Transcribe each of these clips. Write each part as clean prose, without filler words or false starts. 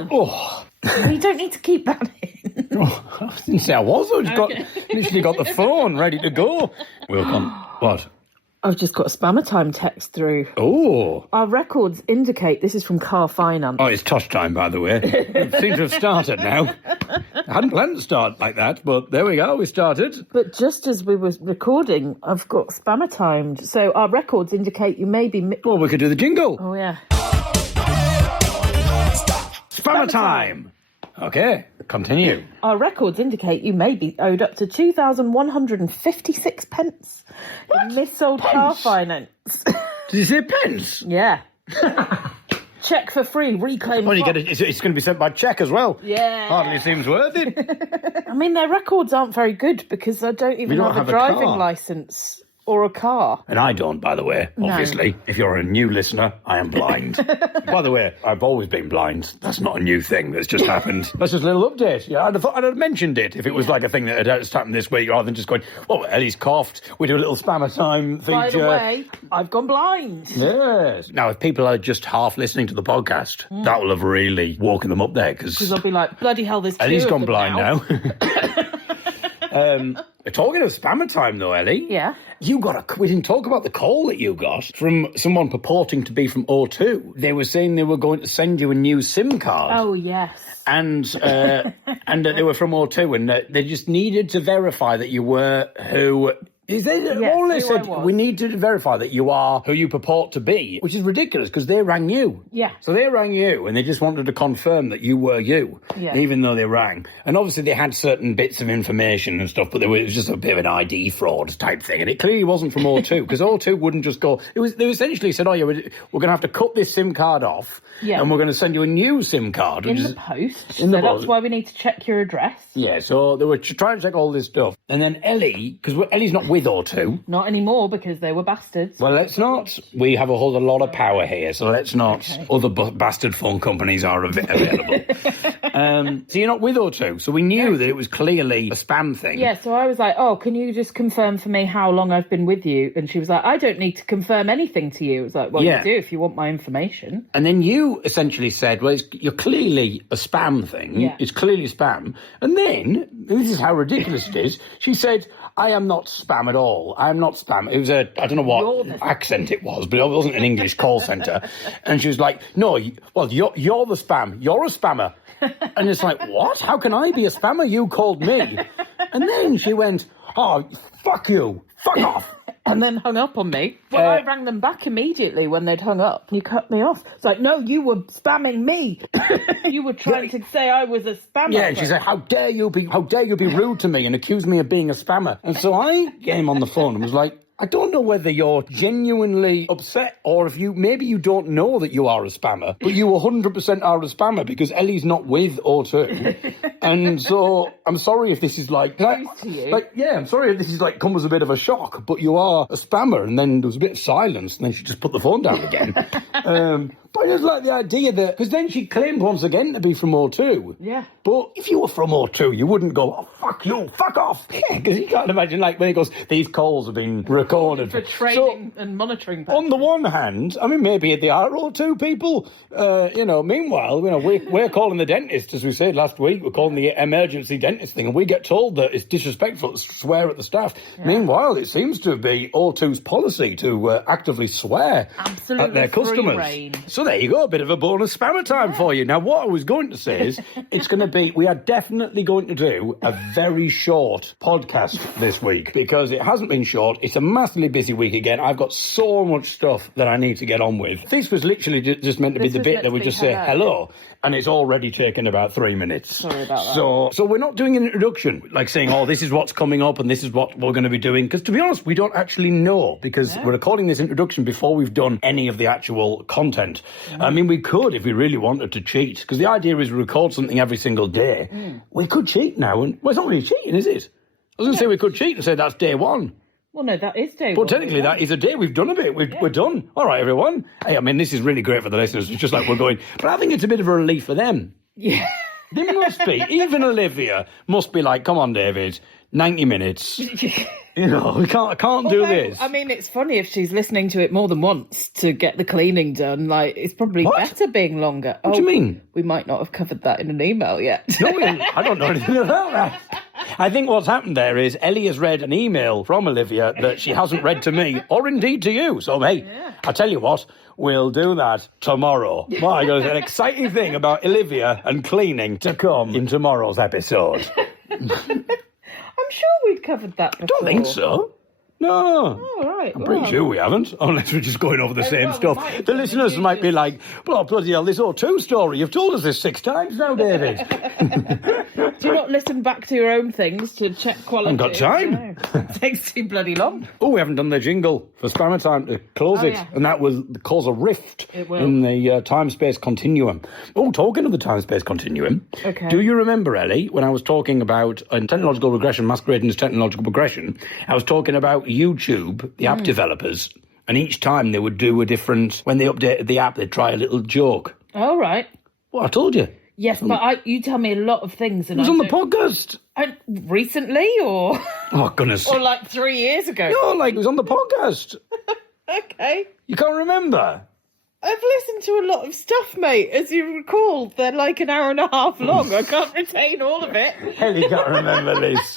Oh. You don't need to keep that in. Oh, I didn't say I was. I just literally got the phone ready to go. What? I've just got a spammer time text through. Oh. Our records indicate, this is from Car Finance. Oh, it's tosh time, by the way. It seems to have started now. I hadn't planned to start like that, but there we go, we started. But just as we were recording, I've got spammer timed. So our records indicate you may be... Well, we could do the jingle. Oh, yeah. Spammer time. Okay, continue. Our records indicate you may be owed up to 2,156 pence in missold car finance. Did you say pence? Yeah. Check for free, reclaim. Well, it's going to be sent by cheque as well. Yeah. Hardly seems worth it. I mean, their records aren't very good because I don't even have a driving licence. Or a car. And I don't, by the way, obviously. No. If you're a new listener, I am blind. By the way, I've always been blind. That's not a new thing that's just happened. That's just a little update. Yeah, I'd have mentioned it if it was like a thing that had just happened this week, rather than just going, oh, Ellie's coughed. We do a little spammer time feature. By the way, I've gone blind. Yes. Now, if people are just half listening to the podcast, that will have really woken them up there. Because I'll be like, bloody hell, there's two Ellie's of gone them blind now. Talking of spammer time, though, Ellie. Yeah. We didn't talk about the call that you got from someone purporting to be from O2. They were saying they were going to send you a new SIM card. Oh, yes. And they were from O2, and they just needed to verify that you were who... They said, we need to verify that you are who you purport to be, which is ridiculous because they rang you. Yeah. So they rang you and they just wanted to confirm that you were you, even though they rang. And obviously they had certain bits of information and stuff, but it was just a bit of an ID fraud type thing. And it clearly wasn't from O2 because O2 wouldn't just go... They essentially said, we're going to have to cut this SIM card off and we're going to send you a new SIM card. In the post. That's why we need to check your address. Yeah, so they were trying to check all this stuff. And then Ellie, because Ellie's not with O2. Not anymore, because they were bastards. Well, let's not. We have a lot of power here, so let's not. Okay. Other bastard phone companies are available. So you're not with O2, so we knew that it was clearly a spam thing. Yeah, so I was like, oh, can you just confirm for me how long I've been with you? And she was like, I don't need to confirm anything to you. I was like, well, you do if you want my information. And then you essentially said, well, you're clearly a spam thing. Yeah. It's clearly spam. And then, this is how ridiculous it is, she said, I am not spam at all. I am not spam. It was I don't know what accent it was, but it wasn't an English call centre. And she was like, no, you're the spam. You're a spammer. And it's like, what? How can I be a spammer? You called me. And then she went, oh, fuck you. Fuck off. And then hung up on me. Well, I rang them back immediately when they'd hung up. You cut me off. It's like, no, you were spamming me. You were trying to say I was a spammer. Yeah, she said, how dare you be rude to me and accuse me of being a spammer. And so I came on the phone and was like, I don't know whether you're genuinely upset or if maybe you don't know that you are a spammer, but you 100% are a spammer because Ellie's not with O2. And so I'm sorry if this is I'm sorry if this is come as a bit of a shock, but you are a spammer. And then there was a bit of silence and then she just put the phone down again. But I just like the idea that, because then she claimed once again to be from O2. Yeah. But if you were from O2, you wouldn't go, oh, fuck you, fuck off. Because you can't imagine, when it goes, these calls have been recorded. For trading and monitoring purposes. On the one hand, I mean, maybe they are O2 people. Meanwhile, we're calling the dentist, as we said last week, we're calling the emergency dentist thing, and we get told that it's disrespectful to swear at the staff. Yeah. Meanwhile, it seems to be O2's policy to actively swear at their customers. Reign. So there you go, a bit of a bonus spammer time for you. Now, what I was going to say is, we are definitely going to do a very short podcast this week, because it hasn't been short. It's a massively busy week again. I've got so much stuff that I need to get on with. This was literally just meant to be the bit that we just say hello, and it's already taken about 3 minutes. Sorry about that. So we're not doing an introduction, saying, oh, this is what's coming up and this is what we're going to be doing, because to be honest, we don't actually know, because we're recording this introduction before we've done any of the actual content. I mean, we could, if we really wanted to cheat, because the idea is we record something every single day. We could cheat now, and it's not really cheating, is it? I was going to say we could cheat and say that's day one. Well, no, that is day one. But technically, that is a day. We've done a bit. We're done. All right, everyone. Hey, I mean, this is really great for the listeners. It's just we're going. But I think it's a bit of a relief for them. Yeah. They must be. Even Olivia must be like, come on, David, 90 minutes. I can't do this. I mean, it's funny if she's listening to it more than once to get the cleaning done. Like, it's probably better being longer. What do you mean? We might not have covered that in an email yet. No, I don't know anything about that. I think what's happened there is Ellie has read an email from Olivia that she hasn't read to me, or indeed to you. So, hey, I'll tell you what, we'll do that tomorrow. My God, there's an exciting thing about Olivia and cleaning to come in tomorrow's episode. I'm sure we'd covered that before. I don't think so. No. Oh, right. I'm pretty sure we haven't, unless we're just going over the same stuff. The listeners might be like, well, bloody hell, this O2 story, you've told us this 6 times now, David. Do you not listen back to your own things to check quality? I haven't got time. No. It takes too bloody long. Oh, we haven't done the jingle for Spammer Time to close it. Yeah. And that will cause a rift It will. in the time-space continuum. Oh, talking of the time-space continuum, do you remember, Ellie, when I was talking about technological regression masquerading as technological progression, I was talking about YouTube, the app developers, and each time they would do a different, when they updated the app, they'd try a little joke. All right. Well, I told you. Yes, but you tell me a lot of things. And It was on the podcast. Recently, or Oh, goodness. or like 3 years ago? No, like, it was on the podcast. Okay. You can't remember? I've listened to a lot of stuff, mate. As you recall, they're like an hour and a half long. I can't retain all of it. Ellie can't remember this.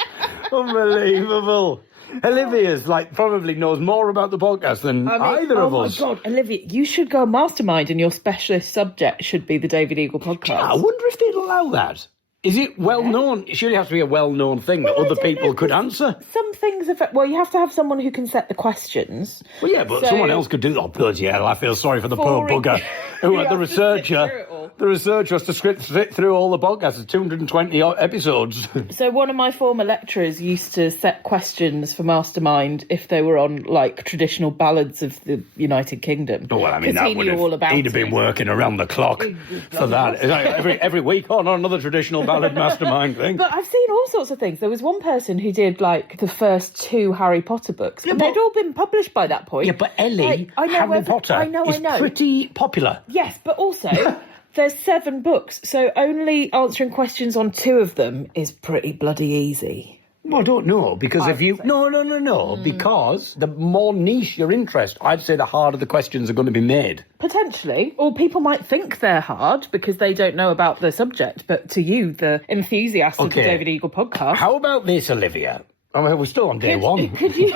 Unbelievable. Olivia's probably knows more about the podcast than either of us. Oh my God, Olivia, you should go mastermind, and your specialist subject should be the David Eagle podcast. I wonder if they'd allow that. Is it well known? It surely has to be a well known thing that other people could answer. Some things affect. Well, you have to have someone who can set the questions. Well, yeah, but someone else could do that. Oh, bloody hell, I feel sorry for the poor bugger. The researcher. The researcher has to sit through all the podcasts. It's 220 episodes. So one of my former lecturers used to set questions for Mastermind if they were on, like, traditional ballads of the United Kingdom. Oh, well, I mean, that would he'd have been working around the clock for that. Every week, another traditional ballad Mastermind thing. But I've seen all sorts of things. There was one person who did, like, the first 2 Harry Potter books. Yeah, they'd all been published by that point. Yeah, but Ellie, Harry Potter is pretty popular. Yes, but also... There's 7 books, so only answering questions on 2 of them is pretty bloody easy. Well, I don't know, because if you... No, because the more niche your interest, I'd say the harder the questions are going to be made. Potentially. Or people might think they're hard because they don't know about the subject, but to you, the enthusiast of the David Eagle podcast... How about this, Olivia? I mean, we're still on day 1. Could you...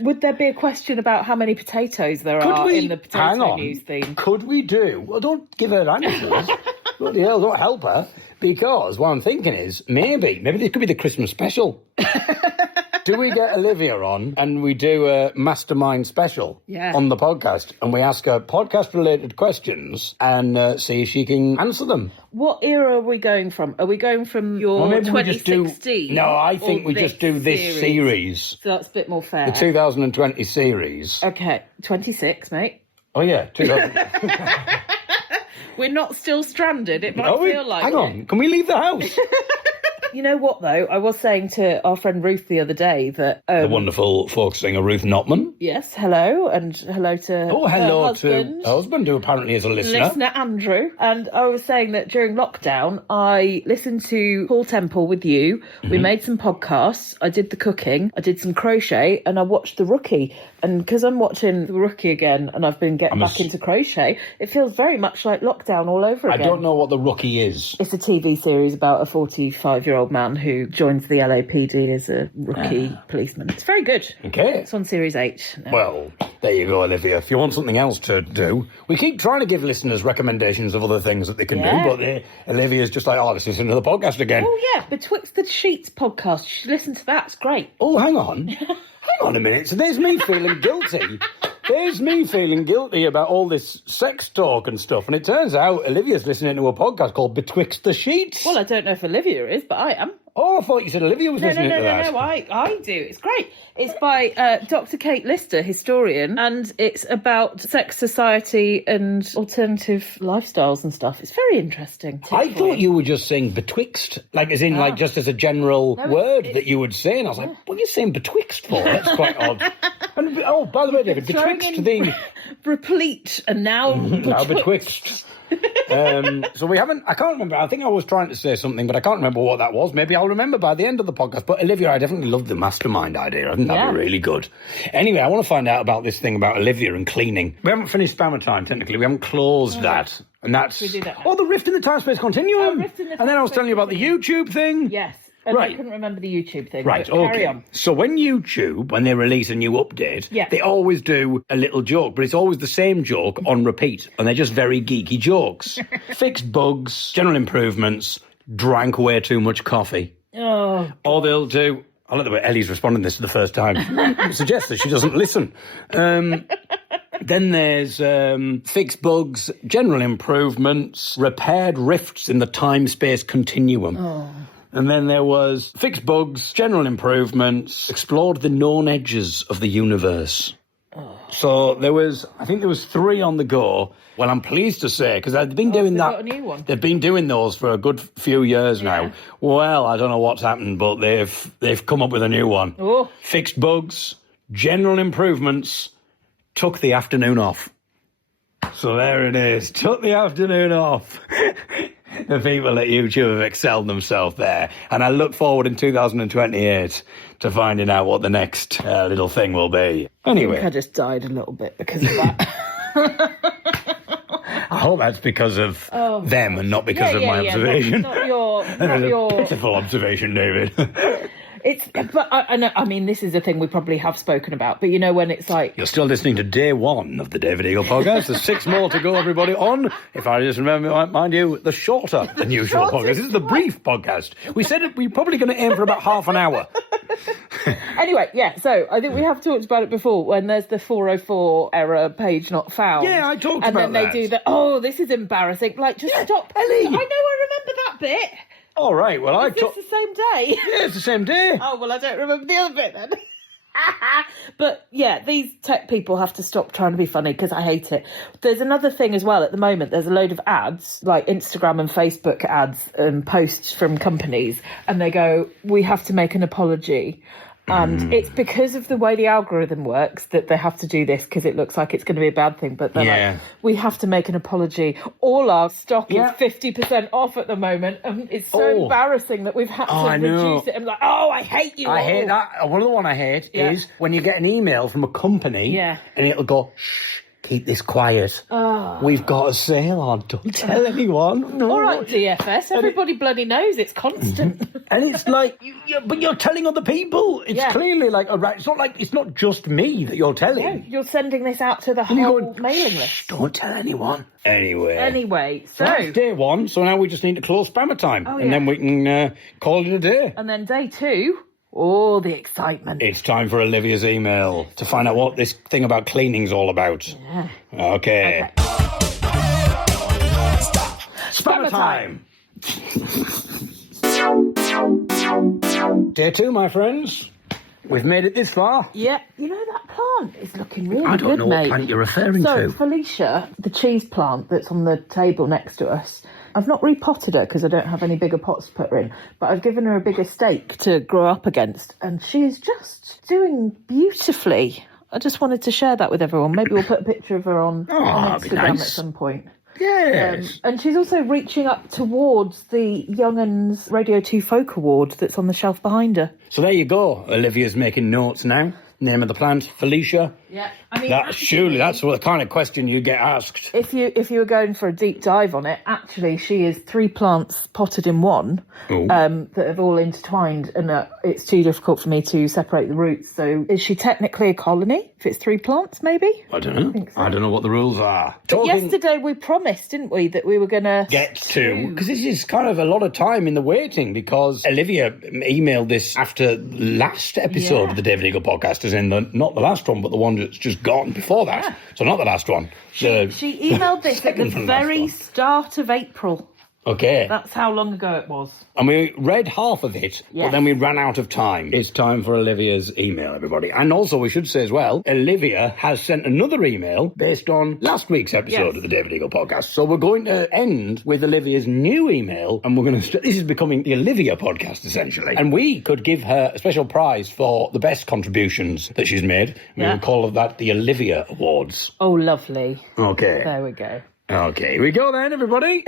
Would there be a question about how many potatoes there are in the potato news theme? Could we do? Well, don't give her answers. Bloody hell, don't help her. Because what I'm thinking is, maybe this could be the Christmas special. Do we get Olivia on and we do a mastermind special on the podcast, and we ask her podcast-related questions and see if she can answer them? What era are we going from? Are we going from your 2016? No, I think we just do this series. So that's a bit more fair. The 2020 series. Okay, 26, mate. Oh, yeah, 2000. We're not still stranded. It might feel like Hang on, can we leave the house? You know what, though? I was saying to our friend Ruth the other day that... the wonderful folk singer Ruth Notman. Yes, hello, and hello to her husband. To her husband, who apparently is a listener. Listener Andrew. And I was saying that during lockdown, I listened to Paul Temple with you. Mm-hmm. We made some podcasts. I did the cooking. I did some crochet, and I watched The Rookie. And because I'm watching The Rookie again, and I've been getting back into crochet, it feels very much like lockdown all over again. I don't know what The Rookie is. It's a TV series about a 45-year-old man who joins the LAPD as a rookie policeman. It's very good. Okay. It's on series 8 now. Well, there you go, Olivia. If you want something else to do, we keep trying to give listeners recommendations of other things that they can do, but Olivia's just like, let's listen to the podcast again. Oh, yeah, Betwixt the Sheets podcast. You should listen to that. It's great. Oh, hang on. Hang on a minute. So there's me feeling guilty. There's me feeling guilty about all this sex talk and stuff. And it turns out Olivia's listening to a podcast called Betwixt the Sheets. Well, I don't know if Olivia is, but I am. Oh, I thought you said Olivia was listening to that. No, I do. It's great. It's by Dr. Kate Lister, historian, and it's about sex, society, and alternative lifestyles and stuff. It's very interesting. I thought you were just saying betwixt, like as in, like just as a general word that you would say, and I was like, what are you saying betwixt for? That's quite odd. And, by the way, David, betwixt the... replete, and now now betwixt. So we haven't, I can't remember. I think I was trying to say something, but I can't remember what that was. Maybe I'll remember by the end of the podcast. But Olivia, I definitely love the mastermind idea. I think that'd be really good. Anyway, I want to find out about this thing about Olivia and cleaning. We haven't finished Spammer Time, technically. We haven't closed that. And that's... We do that now. Oh, the rift in the time-space continuum. Rift in the and then I was telling you about the YouTube thing. Yes. And I couldn't remember the YouTube thing. Right, Carry on. So when YouTube, when they release a new update, they always do a little joke, but it's always the same joke on repeat, and they're just very geeky jokes. Fixed bugs, general improvements, drank way too much coffee. Oh. Or they'll do... I like the way Ellie's responding this for the first time. It suggests that she doesn't listen. Then there's fixed bugs, general improvements, repaired rifts in the time-space continuum. Oh. And then there was fixed bugs, general improvements, explored the known edges of the universe. Oh. So I think there was 3 on the go. Well, I'm pleased to say, because they've been doing that. Got a new one. They've been doing those for a good few years now. Well, I don't know what's happened, but they've come up with a new one. Oh. Fixed bugs, general improvements, took the afternoon off. So there it is. Took the afternoon off. The people at YouTube have excelled themselves there. And I look forward in 2028 to finding out what the next little thing will be. Anyway. I think I just died a little bit because of that. I hope that's because of them and not because of my observation. Not your... Pitiful observation, David. I mean, this is a thing we probably have spoken about, but you know when it's like... You're still listening to day 1 of the David Eagle podcast. There's 6 more to go, everybody, on, if I just remember, mind you, the shorter than usual podcast. This is the brief podcast. We said we're probably going to aim for about half an hour. Anyway, so I think we have talked about it before when there's the 404 error page not found. Yeah, I talked about that. And then they do the, this is embarrassing. Like, just stop. Ellie! I know I remember that bit. All right, well, Is this the same day? Yeah, it's the same day. Oh, well, I don't remember the other bit then. But, yeah, these tech people have to stop trying to be funny because I hate it. There's another thing as well at the moment. There's a load of ads, like Instagram and Facebook ads and posts from companies, and they go, we have to make an apology. And it's because of the way the algorithm works that they have to do this because it looks like it's going to be a bad thing. But they're like, we have to make an apology. All our stock is 50% off at the moment. And it's so embarrassing that we've had to reduce it. I'm like, I hate you. I hate that. Another one I hate is when you get an email from a company and it'll go, shh, keep this quiet. We've got a sale on. Don't tell anyone. No. All right, DFS. Everybody bloody knows it's constant. And it's like, but you're telling other people. It's clearly like, it's not just me that you're telling. No, you're sending this out to the whole mailing list. Don't tell anyone. Anyway, so that's day 1. So now we just need to close Spammer Time. And then we can call it a day. And then day 2... Oh, the excitement. It's time for Olivia's email to find out what this thing about cleaning's all about. Yeah. Okay. Spammer time. Day 2, my friends. We've made it this far. Yeah. You know, that plant is looking really good, I don't know what plant you're referring to. So, Felicia, the cheese plant that's on the table next to us, I've not repotted her because I don't have any bigger pots to put her in, but I've given her a bigger stake to grow up against, and she's just doing beautifully. I just wanted to share that with everyone. Maybe we'll put a picture of her on Instagram at some point. Yes. And she's also reaching up towards the Young'uns Radio 2 Folk Award that's on the shelf behind her. So there you go. Olivia's making notes now. Name of the plant, Felicia. Yeah, I mean, that's the kind of question you get asked. If you were going for a deep dive on it, actually, she is 3 plants potted in one that have all intertwined, and it's too difficult for me to separate the roots. So, is she technically a colony? If it's 3 plants, maybe? I don't know. I don't know what the rules are. But yesterday we promised, didn't we, that we were going to get to, because this is kind of a lot of time in the waiting, because Olivia emailed this after last episode of the David Eagle podcast, as in not the last one, but the one that's just gone before that. Yeah. So not the last one. She emailed this at the very start of April. Okay. That's how long ago it was. And we read half of it, but then we ran out of time. It's time for Olivia's email, everybody. And also, we should say as well, Olivia has sent another email based on last week's episode of the David Eagle podcast. So we're going to end with Olivia's new email, and we're going to... This is becoming the Olivia podcast, essentially. And we could give her a special prize for the best contributions that she's made. We would call that the Olivia Awards. Oh, lovely. Okay. There we go. Okay, here we go then, everybody.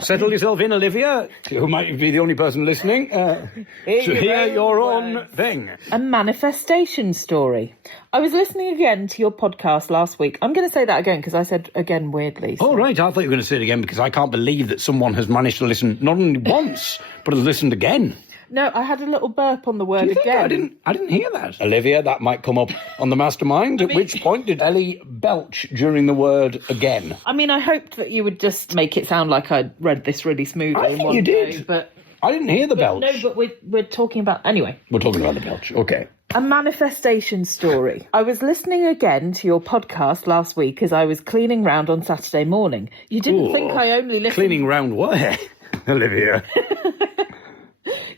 Settle yourself in, Olivia, who might be the only person listening, to hear your own thing. A manifestation story. I was listening again to your podcast last week. I'm going to say that again because I said again weirdly. So. Oh, right, I thought you were going to say it again because I can't believe that someone has managed to listen not only once, but has listened again. No, I had a little burp on the word again. I didn't hear that. Olivia, that might come up on the mastermind. At which point did Ellie belch during the word again? I mean, I hoped that you would just make it sound like I'd read this really smoothly. I think you did. Day, but I didn't hear the belch. No, but we're talking about... Anyway. We're talking about the belch. Okay. A manifestation story. I was listening again to your podcast last week as I was cleaning round on Saturday morning. You didn't think I only listened... Cleaning round where, Olivia?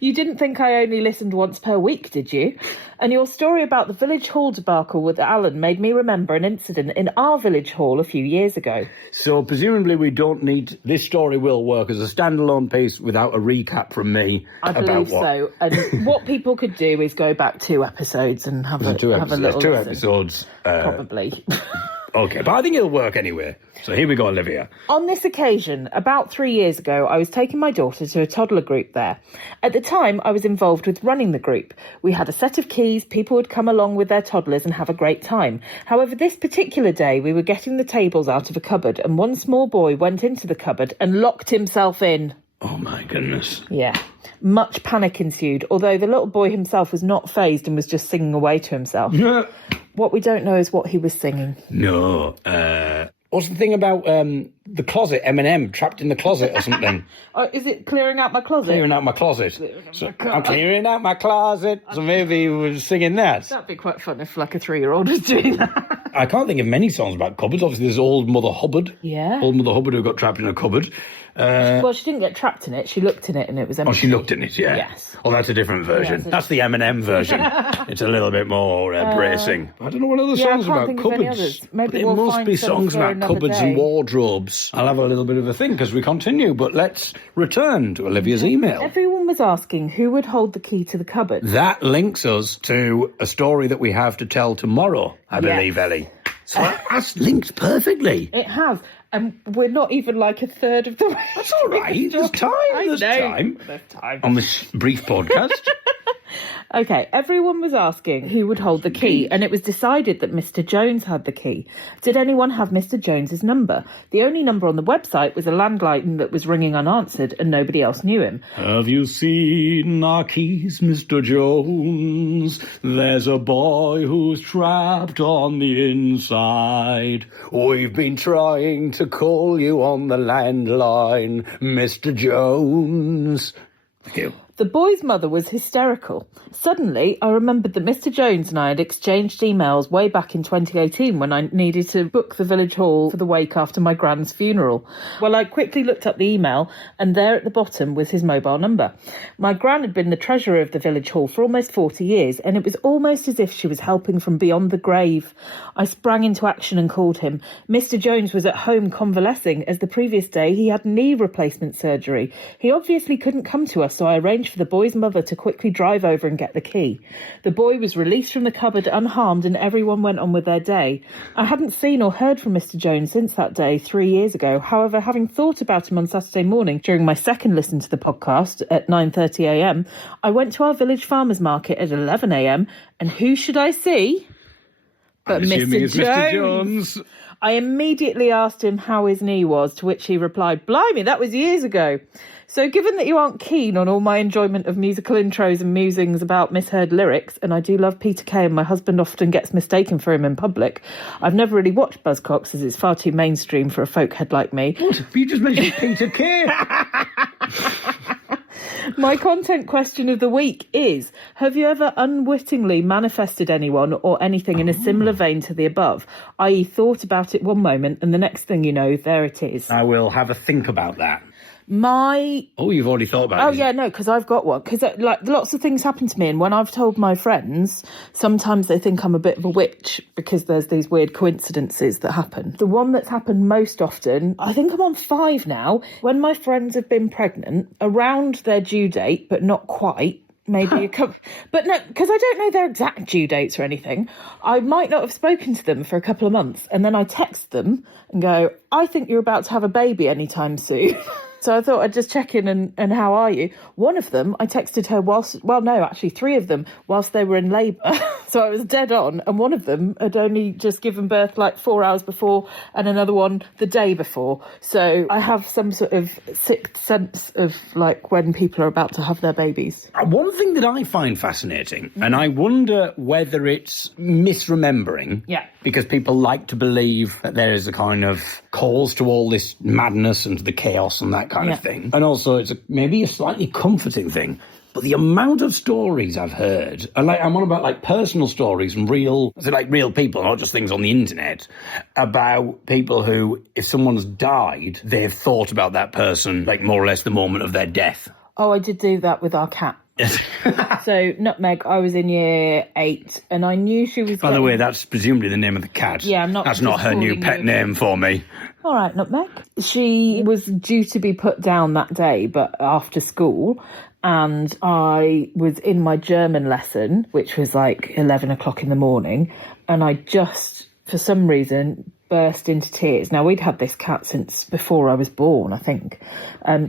You didn't think I only listened once per week, did you? And your story about the village hall debacle with Alan made me remember an incident in our village hall a few years ago. So presumably we don't need... This story will work as a standalone piece without a recap from me. I believe so. And what people could do is go back 2 episodes and have a little There's 2 listen. episodes. Probably. Okay, but I think it'll work anyway. So here we go, Olivia. On this occasion, about 3 years ago, I was taking my daughter to a toddler group there. At the time, I was involved with running the group. We had a set of keys, people would come along with their toddlers and have a great time. However, this particular day, we were getting the tables out of a cupboard and one small boy went into the cupboard and locked himself in. Oh, my goodness. Yeah. Much panic ensued, although the little boy himself was not fazed and was just singing away to himself. What we don't know is what he was singing. No. What's the thing about the closet, Eminem, trapped in the closet or something? Is it clearing out my closet? Clearing out my closet. I'm clearing out my closet. So maybe he was singing that. That'd be quite fun if like a 3-year-old was doing that. I can't think of many songs about cupboards. Obviously, there's Old Mother Hubbard. Yeah. Old Mother Hubbard who got trapped in a cupboard. Well, she didn't get trapped in it. She looked in it and it was empty. Oh, she looked in it, yeah. Yes. Oh, that's a different version. That's the Eminem version. It's a little bit more bracing. I don't know what other songs about cupboards. Maybe it must be songs about cupboards and wardrobes. I'll have a little bit of a think as we continue, but let's return to Olivia's email. Everyone was asking who would hold the key to the cupboard. That links us to a story that we have to tell tomorrow, I believe, Ellie. So that's linked perfectly. It has. And we're not even like a third of the way. That's all right. There's time. There's time. On this brief podcast. Okay, everyone was asking who would hold the key, and it was decided that Mr. Jones had the key. Did anyone have Mr. Jones's number? The only number on the website was a landline that was ringing unanswered, and nobody else knew him. Have you seen our keys, Mr. Jones? There's a boy who's trapped on the inside. We've been trying to call you on the landline, Mr. Jones. Thank you. The boy's mother was hysterical. Suddenly, I remembered that Mr. Jones and I had exchanged emails way back in 2018 when I needed to book the village hall for the wake after my grand's funeral. Well, I quickly looked up the email, and there at the bottom was his mobile number. My gran had been the treasurer of the village hall for almost 40 years, and it was almost as if she was helping from beyond the grave. I sprang into action and called him. Mr. Jones was at home convalescing, as the previous day he had knee replacement surgery. He obviously couldn't come to us, so I arranged for the boy's mother to quickly drive over and get the key. The boy was released from the cupboard unharmed, and everyone went on with their day. I hadn't seen or heard from Mr. Jones since that day 3 years ago. However, having thought about him on Saturday morning during my second listen to the podcast at 9:30am, I went to our village farmers market at 11am, and who should I see but Mr. Jones? I immediately asked him how his knee was, to which he replied, "Blimey, that was years ago." So given that you aren't keen on all my enjoyment of musical intros and musings about misheard lyrics, and I do love Peter Kay and my husband often gets mistaken for him in public, I've never really watched Buzzcocks as it's far too mainstream for a folk head like me. What? You just mentioned Peter Kay. My content question of the week is, have you ever unwittingly manifested anyone or anything in a similar vein to the above, i.e. thought about it one moment and the next thing you know, there it is? I will have a think about that. Oh, you've already thought about it? Oh, yeah, no, because I've got one. Because, like, lots of things happen to me, and when I've told my friends, sometimes they think I'm a bit of a witch because there's these weird coincidences that happen. The one that's happened most often, I think I'm on 5 now, when my friends have been pregnant, around their due date, but not quite, maybe a couple, but no, because I don't know their exact due dates or anything. I might not have spoken to them for a couple of months, and then I text them and go, I think you're about to have a baby anytime soon. So I thought I'd just check in and how are you? One of them, I texted her actually 3 of them, whilst they were in labour. So I was dead on. And one of them had only just given birth like 4 hours before, and another one the day before. So I have some sort of sixth sense of like when people are about to have their babies. One thing that I find fascinating, and I wonder whether it's misremembering, because people like to believe that there is a kind of cause to all this madness and the chaos and that kind of thing. And also it's maybe a slightly comforting thing. But the amount of stories I've heard, and like I'm on about like personal stories from real people, not just things on the internet, about people who, if someone's died, they've thought about that person like more or less the moment of their death. Oh, I did do that with our cat. So, Nutmeg, I was in year 8 and I knew she was... By the way, that's presumably the name of the cat. Yeah, I'm not... That's not her new pet name for me. All right, Nutmeg. She was due to be put down that day, but after school, and I was in my German lesson, which was like 11 o'clock in the morning, and I just, for some reason, burst into tears. Now, we'd had this cat since before I was born, I think.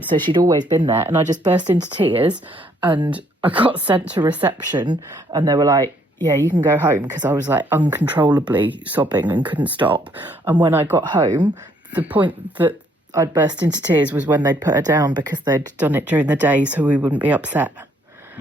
So she'd always been there, and I just burst into tears, and I got sent to reception, and they were like, yeah, you can go home, because I was like uncontrollably sobbing and couldn't stop. And when I got home, the point that I'd burst into tears was when they'd put her down, because they'd done it during the day so we wouldn't be upset.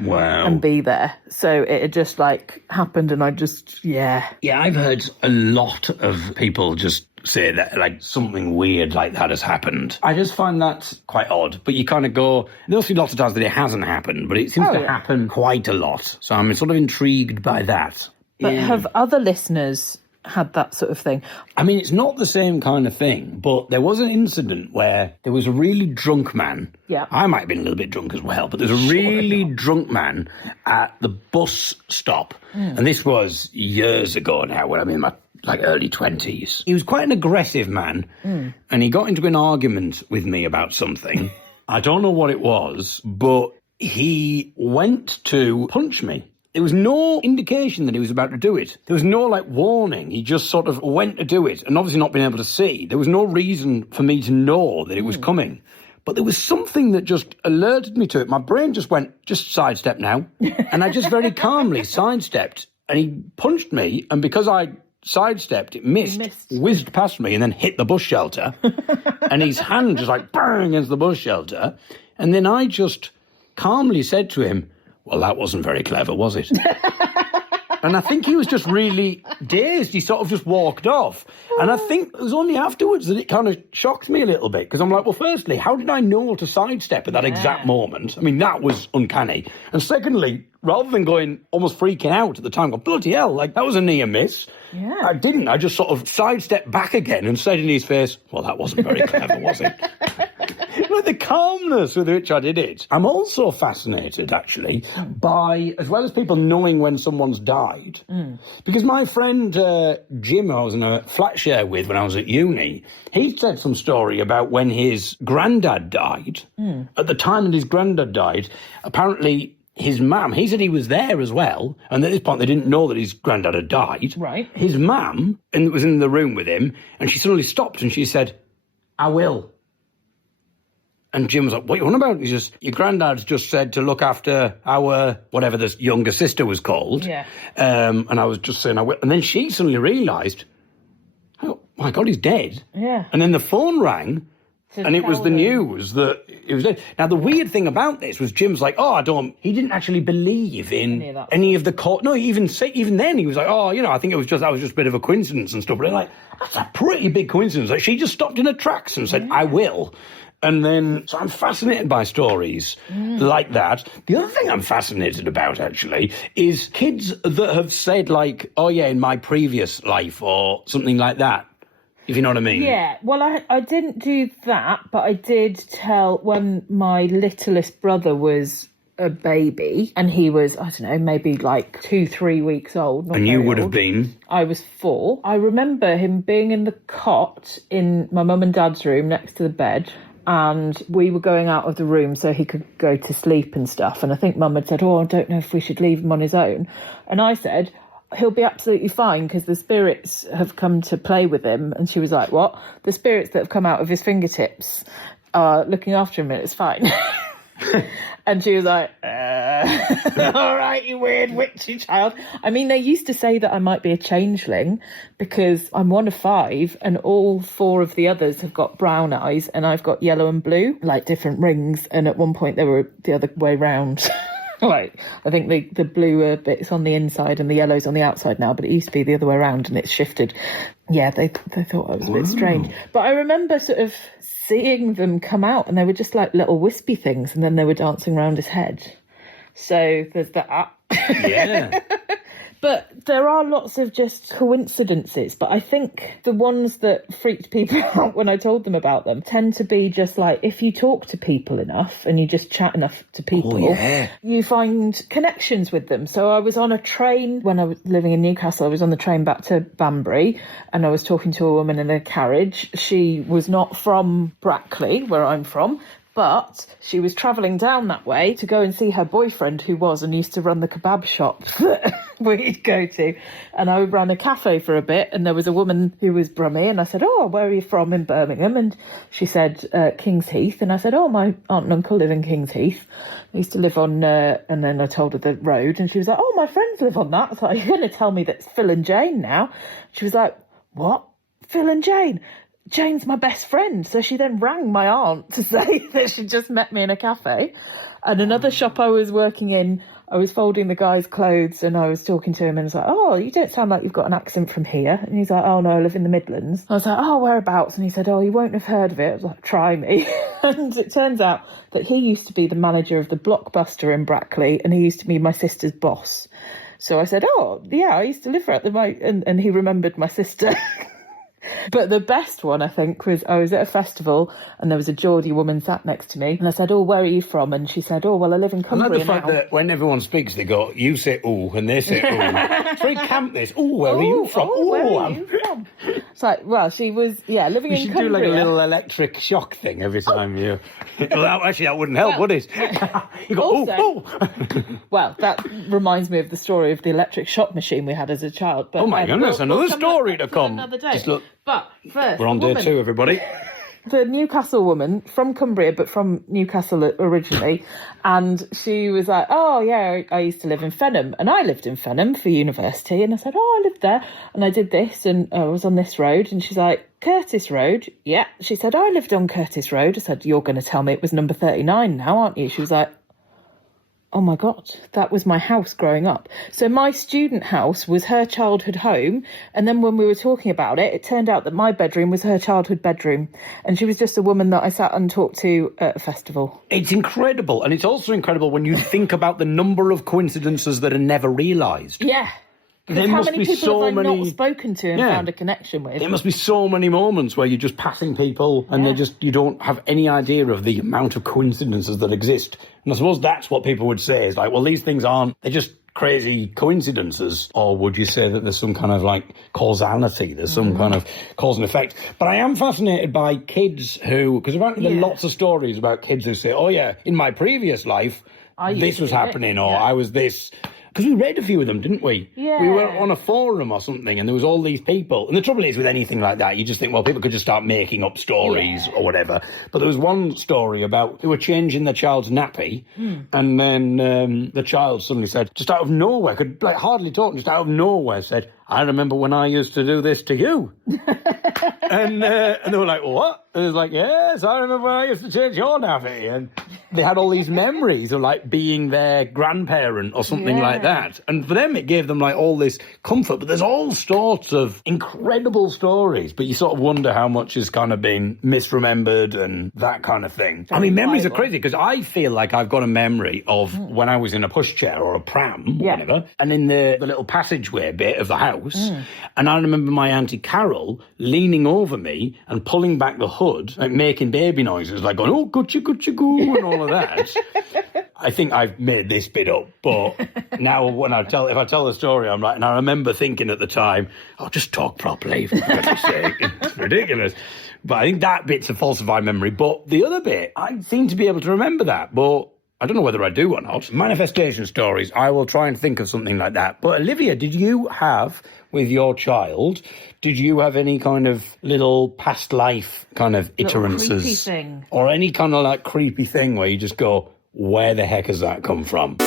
Wow. And be there. So it had just like happened, and I just, Yeah, I've heard a lot of people just say that like something weird like that has happened. I just find that quite odd. But you kind of go, there'll be lots of times that it hasn't happened, but it seems to happen quite a lot. So I'm sort of intrigued by that. But have other listeners had that sort of thing? I mean, it's not the same kind of thing, but there was an incident where there was a really drunk man. Yeah. I might have been a little bit drunk as well, but there's a really drunk man at the bus stop. And this was years ago now, when I'm in my early 20s. He was quite an aggressive man, and he got into an argument with me about something. I don't know what it was, but he went to punch me. There was no indication that he was about to do it. There was no, warning. He just sort of went to do it, and obviously not being able to see. There was no reason for me to know that it was coming. But there was something that just alerted me to it. My brain just went, just sidestep now. And I just very calmly sidestepped, and he punched me, and because I sidestepped, it missed, whizzed past me, and then hit the bus shelter. And his hand just bang against the bus shelter. And then I just calmly said to him, well, that wasn't very clever, was it? And I think he was just really dazed. He sort of just walked off. And I think it was only afterwards that it kind of shocked me a little bit. Because I'm like, well, firstly, how did I know to sidestep at that exact moment? I mean, that was uncanny. And secondly, rather than going almost freaking out at the time, bloody hell, that was a near miss. Yeah. I didn't. I just sort of sidestepped back again and said in his face, well, that wasn't very clever, was it? The calmness with which I did it. I'm also fascinated, actually, by, as well as people knowing when someone's died, because my friend Jim, I was in a flat share with when I was at uni, he said some story about when his granddad died. At the time that his granddad died, apparently his mum, he said he was there as well, and at this point they didn't know that his granddad had died. Right. His mum was in the room with him, and she suddenly stopped and she said, I will. And Jim was like, what are you on about? He says, your granddad's just said to look after our, whatever this younger sister was called. Yeah. And I was just saying, I will. And then she suddenly realised, oh, my God, he's dead. Yeah. And then the phone rang, and it was the news that he was dead. Now, the weird thing about this was Jim's like, he didn't actually believe in any of the court. No, even then he was like, I think that was just a bit of a coincidence and stuff. But that's a pretty big coincidence. She just stopped in her tracks and said, I will. And then, so I'm fascinated by stories like that. The other thing I'm fascinated about, actually, is kids that have said, in my previous life, or something like that, if you know what I mean. Yeah, well, I didn't do that, but I did tell when my littlest brother was a baby, and he was, I don't know, maybe 2-3 weeks old. And you would have been? I was 4. I remember him being in the cot in my mum and dad's room next to the bed, and we were going out of the room so he could go to sleep and stuff. And I think Mum had said, I don't know if we should leave him on his own. And I said, he'll be absolutely fine because the spirits have come to play with him. And she was like, what? The spirits that have come out of his fingertips are looking after him and it's fine. And she was like, all right, you weird witchy child. I mean, they used to say that I might be a changeling because I'm one of 5 and all 4 of the others have got brown eyes and I've got yellow and blue, like different rings. And at one point they were the other way round. Like, I think the blue bit's on the inside and the yellow's on the outside now, but it used to be the other way around and it's shifted. Yeah, they thought I was a bit strange. But I remember sort of seeing them come out and they were just like little wispy things and then they were dancing around his head. So there's that. Yeah. But there are lots of just coincidences. But I think the ones that freaked people out when I told them about them tend to be just like, if you talk to people enough and you just chat enough to people, you find connections with them. So I was on a train when I was living in Newcastle. I was on the train back to Banbury and I was talking to a woman in a carriage. She was not from Brackley, where I'm from, but she was travelling down that way to go and see her boyfriend who was and used to run the kebab shop that we'd go to. And I ran a cafe for a bit and there was a woman who was Brummie and I said, oh, where are you from in Birmingham? And she said, King's Heath. And I said, oh, my aunt and uncle live in King's Heath. I used to live on, and then I told her the road and she was like, oh, my friends live on that. I thought, you're going to tell me that's Phil and Jane now? She was like, what? Phil and Jane? Jane's my best friend. So she then rang my aunt to say that she just met me in a cafe. And another shop I was working in, I was folding the guy's clothes and I was talking to him and I was like, oh, you don't sound like you've got an accent from here. And he's like, oh, no, I live in the Midlands. I was like, oh, whereabouts? And he said, oh, you won't have heard of it. I was like, try me. And it turns out that he used to be the manager of the Blockbuster in Brackley and he used to be my sister's boss. So I said, oh, yeah, I used to live right at the and he remembered my sister. But the best one, I think, was I was at a festival and there was a Geordie woman sat next to me and I said, oh, where are you from? And she said, oh, well, I live in Cumbria now. I like the fact that when everyone speaks, they go, you say, ooh, and they say, ooh. It's very camp, this. Ooh, where are you from? Ooh, where are you from? It's like, well, she was, living in Cumbria. You should do like a little electric shock thing every time you... Well, actually, that wouldn't help, would it? You go, also, ooh. Well, that reminds me of the story of the electric shock machine we had as a child. But, oh, my goodness, another story to come. Another day. Just look. But first, we're on day 2, everybody. The Newcastle woman from Cumbria, but from Newcastle originally, and she was like, oh, yeah, I used to live in Fenham, and I lived in Fenham for university, and I said, oh, I lived there, and I did this, and I was on this road, and she's like, Curtis Road? Yeah. She said, I lived on Curtis Road. I said, you're going to tell me it was number 39 now, aren't you? She was like, oh my God, that was my house growing up. So my student house was her childhood home. And then when we were talking about it, it turned out that my bedroom was her childhood bedroom. And she was just a woman that I sat and talked to at a festival. It's incredible. And it's also incredible when you think about the number of coincidences that are never realised. Yeah. There how must many be people so have I many... not spoken to and found a connection with? There must be so many moments where you're just passing people and you don't have any idea of the amount of coincidences that exist. And I suppose that's what people would say is like, well, these things they're just crazy coincidences. Or would you say that there's some kind of like causality, there's some kind of cause and effect? But I am fascinated by kids because apparently there are lots of stories about kids who say, oh yeah, in my previous life, this was happening or I was this... Because we read a few of them, didn't we? Yeah. We were on a forum or something, and there was all these people. And the trouble is with anything like that, you just think, well, people could just start making up stories or whatever. But there was one story about they were changing their child's nappy, and then the child suddenly said, just out of nowhere, could like hardly talk, just out of nowhere said, I remember when I used to do this to you. and they were like, what? And it was like, yes, I remember when I used to change your nappy. And they had all these memories of like being their grandparent or something like that. And for them, it gave them like all this comfort. But there's all sorts of incredible stories. But you sort of wonder how much has kind of been misremembered and that kind of thing. I mean, memories are crazy because I feel like I've got a memory of when I was in a pushchair or a pram or whatever. And in the little passageway bit of the house. And I remember my Auntie Carol leaning over me and pulling back the hood, like making baby noises, like going, oh, gotcha, gotcha, goo, and all of that. I think I've made this bit up, but now if I tell the story, I'm like, and I remember thinking at the time, I'll just talk properly, for goodness sake. It's ridiculous. But I think that bit's a falsified memory. But the other bit, I seem to be able to remember that, but I don't know whether I do or not. Manifestation stories, I will try and think of something like that. But Olivia, did you have, with your child, did you have any kind of little past life kind of iterances? Creepy thing. Or any kind of like creepy thing where you just go, where the heck has that come from?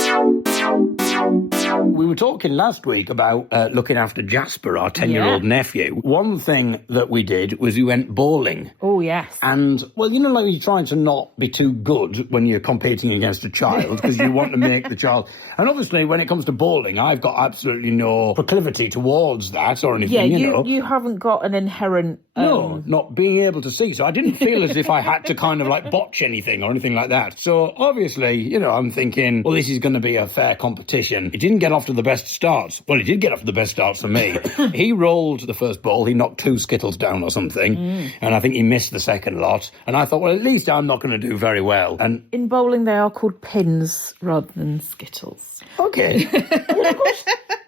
We were talking last week about looking after Jasper, our 10-year-old nephew. One thing that we did was we went bowling. Oh, yes. And, well, you know, like you're trying to not be too good when you're competing against a child because you want to make the child... And obviously, when it comes to bowling, I've got absolutely no proclivity towards that or anything, you know. You haven't got an inherent... No, not being able to see. So I didn't feel as if I had to kind of like botch anything or anything like that. So obviously, you know, I'm thinking, well, this is going to be a fair competition. It didn't get off to the best starts. Well, it did get off to the best starts for me. He rolled the first ball. He knocked 2 Skittles down or something. And I think he missed the second lot. And I thought, well, at least I'm not going to do very well. And in bowling, they are called pins rather than Skittles. Okay. Well, of course,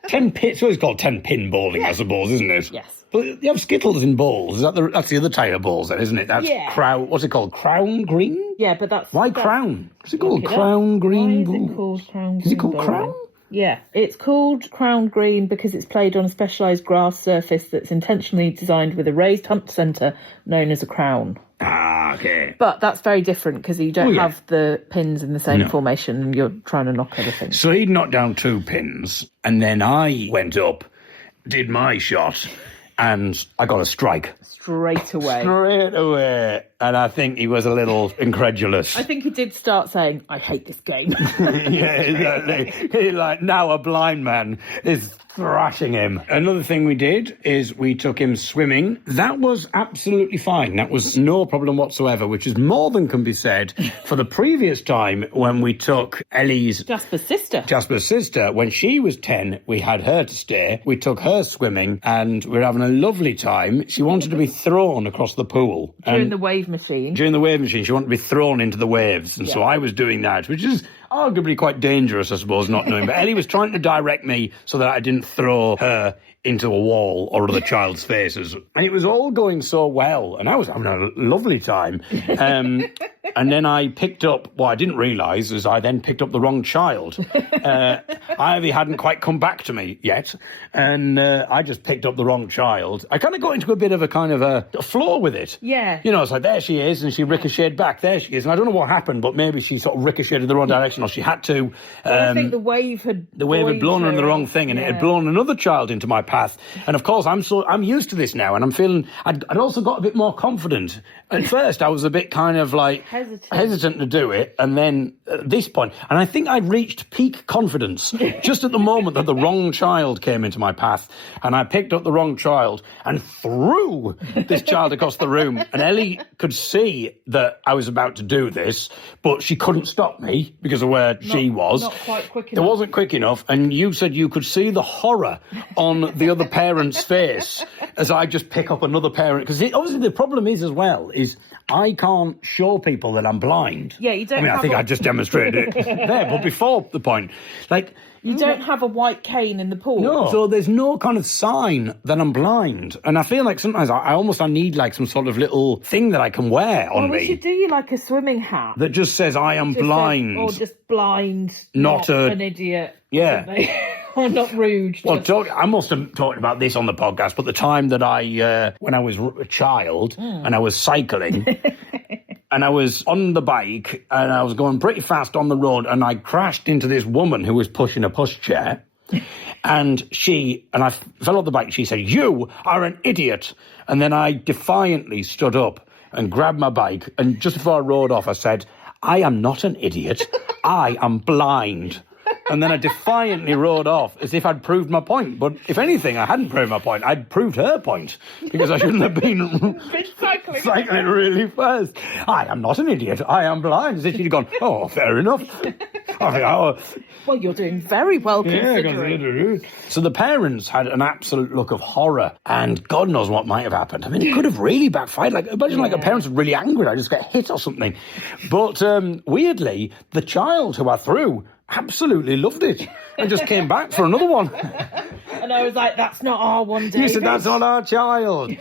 10 pins. So it's called 10-pin bowling, I suppose, isn't it? Yes. But you have Skittles in bowls. That's the other type of balls, then, isn't it? That's what's it called? Crown green? Yeah, but that's... Why crown? What's it called? Crown green ball? Why is it called crown green? Is it called bowling? crown? Yeah, it's called crown green because it's played on a specialised grass surface that's intentionally designed with a raised humped centre known as a crown. Ah, okay. But that's very different because you don't have the pins in the same formation and you're trying to knock everything. So he'd knocked down 2 pins and then I went up, did my shot, and I got a strike. Straight away. Straight away. And I think he was a little incredulous. I think he did start saying, I hate this game. Yeah, exactly. He's like, now a blind man is thrashing him. Another thing we did is we took him swimming. That was absolutely fine. That was no problem whatsoever, which is more than can be said for the previous time when we took Ellie's... Jasper's sister. When she was 10, we had her to stay. We took her swimming and we were having a lovely time. She wanted to be thrown across the pool. During the wave machine. During the wave machine, she wanted to be thrown into the waves. And so I was doing that, which is arguably quite dangerous, I suppose, not knowing. But Ellie was trying to direct me so that I didn't throw her into a wall or other child's faces. And it was all going so well. And I was having a lovely time. And then I picked up, what I didn't realise is I then picked up the wrong child. Ivy hadn't quite come back to me yet. And I just picked up the wrong child. I kind of got into a bit of a kind of a flow with it. Yeah. You know, it's like, there she is, and she ricocheted back. There she is. And I don't know what happened, but maybe she sort of ricocheted the wrong direction, or she had to. I think the wave had blown her in the wrong thing, and it had blown another child into my path. And of course, I'm used to this now, and I'm feeling. I'd also got a bit more confident. At first, I was a bit kind of like hesitant to do it, and then at this point, and I think I'd reached peak confidence just at the moment that the wrong child came into my path, and I picked up the wrong child and threw this child across the room. And Ellie could see that I was about to do this, but she couldn't stop me because of where she was. Not quite quick enough. It wasn't quick enough, and you said you could see the horror on the other parent's face as I just pick up another parent. Because obviously the problem is as well, is I can't show people that I'm blind. Yeah, you don't. I think I just demonstrated it there, but before the point, like you don't have a white cane in the pool. No, so there's no kind of sign that I'm blind, and I feel like sometimes I need like some sort of little thing that I can wear on me. We should do you like a swimming hat that just says I am blind, or just blind, not an idiot. Yeah. Or not rude. Well, I must have talked about this on the podcast, but the time that when I was a child and I was cycling and I was on the bike and I was going pretty fast on the road and I crashed into this woman who was pushing a pushchair and I fell off the bike and she said, "You are an idiot." And then I defiantly stood up and grabbed my bike, and just before I rode off I said, "I am not an idiot, I am blind." And then I defiantly rode off as if I'd proved my point. But if anything, I hadn't proved my point. I'd proved her point because I shouldn't have been cycling really fast. I am not an idiot. I am blind. As if she'd gone, oh, fair enough. I think, oh, Well, you're doing very well yeah, considering. so the parents had an absolute look of horror, and God knows what might have happened. I mean, it could have really backfired. Like, imagine like a parents were really angry, I just get hit or something. But weirdly, the child who I threw absolutely loved it and just came back for another one. And I was like, that's not our one, David. You said, that's not our child.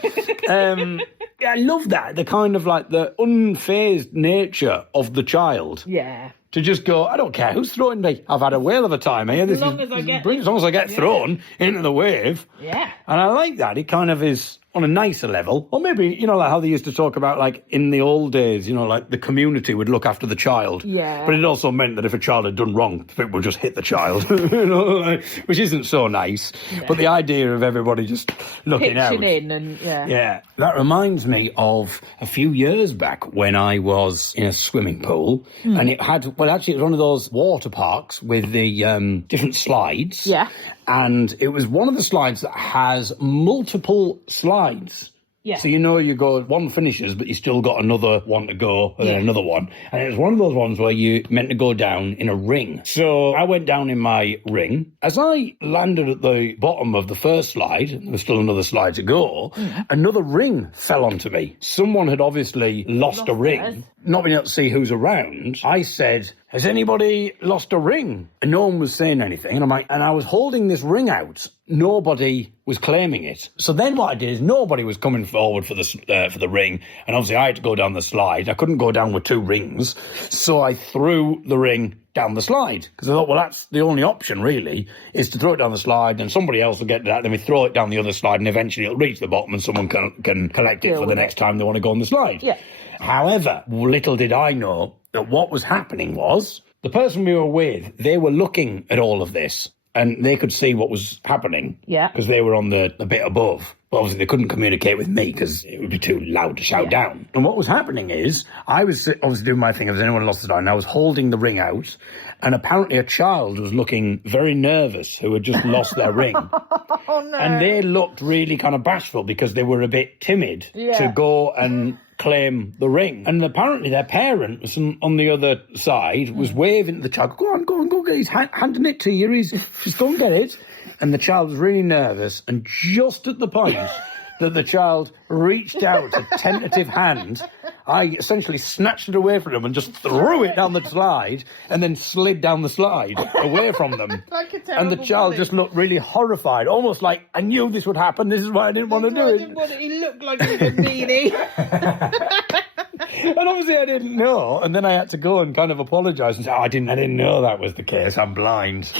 I love that, the kind of like the unfazed nature of the child. Yeah. To just go, I don't care who's throwing me. I've had a whale of a time here. As long as I get thrown into the wave. Yeah. And I like that. It kind of is on a nicer level. Or maybe, you know, like how they used to talk about, like, in the old days, you know, like the community would look after the child. Yeah. But it also meant that if a child had done wrong, people would just hit the child, you know, like, which isn't so nice. No. But the idea of everybody just looking out. Pitching in and, Yeah. That reminds me of a few years back when I was in a swimming pool and it had, well, actually it was one of those water parks with the different slides. Yeah. And it was one of the slides that has multiple slides. Yeah. So you know you go, one finishes, but you still got another one to go, and then another one. And it was one of those ones where you meant to go down in a ring. So I went down in my ring. As I landed at the bottom of the first slide, and there was still another slide to go, another ring fell onto me. Someone had obviously lost a ring. theirs. Not being able to see who's around, I said, has anybody lost a ring? And no one was saying anything. And I'm like, and I was holding this ring out. Nobody was claiming it. So then what I did is nobody was coming forward for the ring. And obviously I had to go down the slide. I couldn't go down with two rings. So I threw the ring down the slide. Because I thought, well, that's the only option, really, is to throw it down the slide and somebody else will get to that. Then we throw it down the other slide and eventually it'll reach the bottom and someone can collect it for the next time they want to go on the slide. Yeah. However, little did I know that what was happening was the person we were with, they were looking at all of this and they could see what was happening. Yeah. Because they were on the bit above. But obviously, they couldn't communicate with me because it would be too loud to shout down. And what was happening is, I was obviously doing my thing. If anyone lost the line, and I was holding the ring out. And apparently a child was looking very nervous who had just lost their ring. Oh, no. And they looked really kind of bashful because they were a bit timid to go and claim the ring. And apparently their parent was on the other side was waving at the child, go on, go get it. He's handing it to you. Just go and get it. And the child was really nervous. And just at the point that the child reached out a tentative hand, I essentially snatched it away from him and just threw it down the slide and then slid down the slide away from them. Like a And the terrible child bully. just looked really horrified, almost like, I knew this would happen, this is why I didn't want to do it. He looked like a little meanie. And obviously I didn't know, and then I had to go and kind of apologise and say, I didn't know that was the case, I'm blind.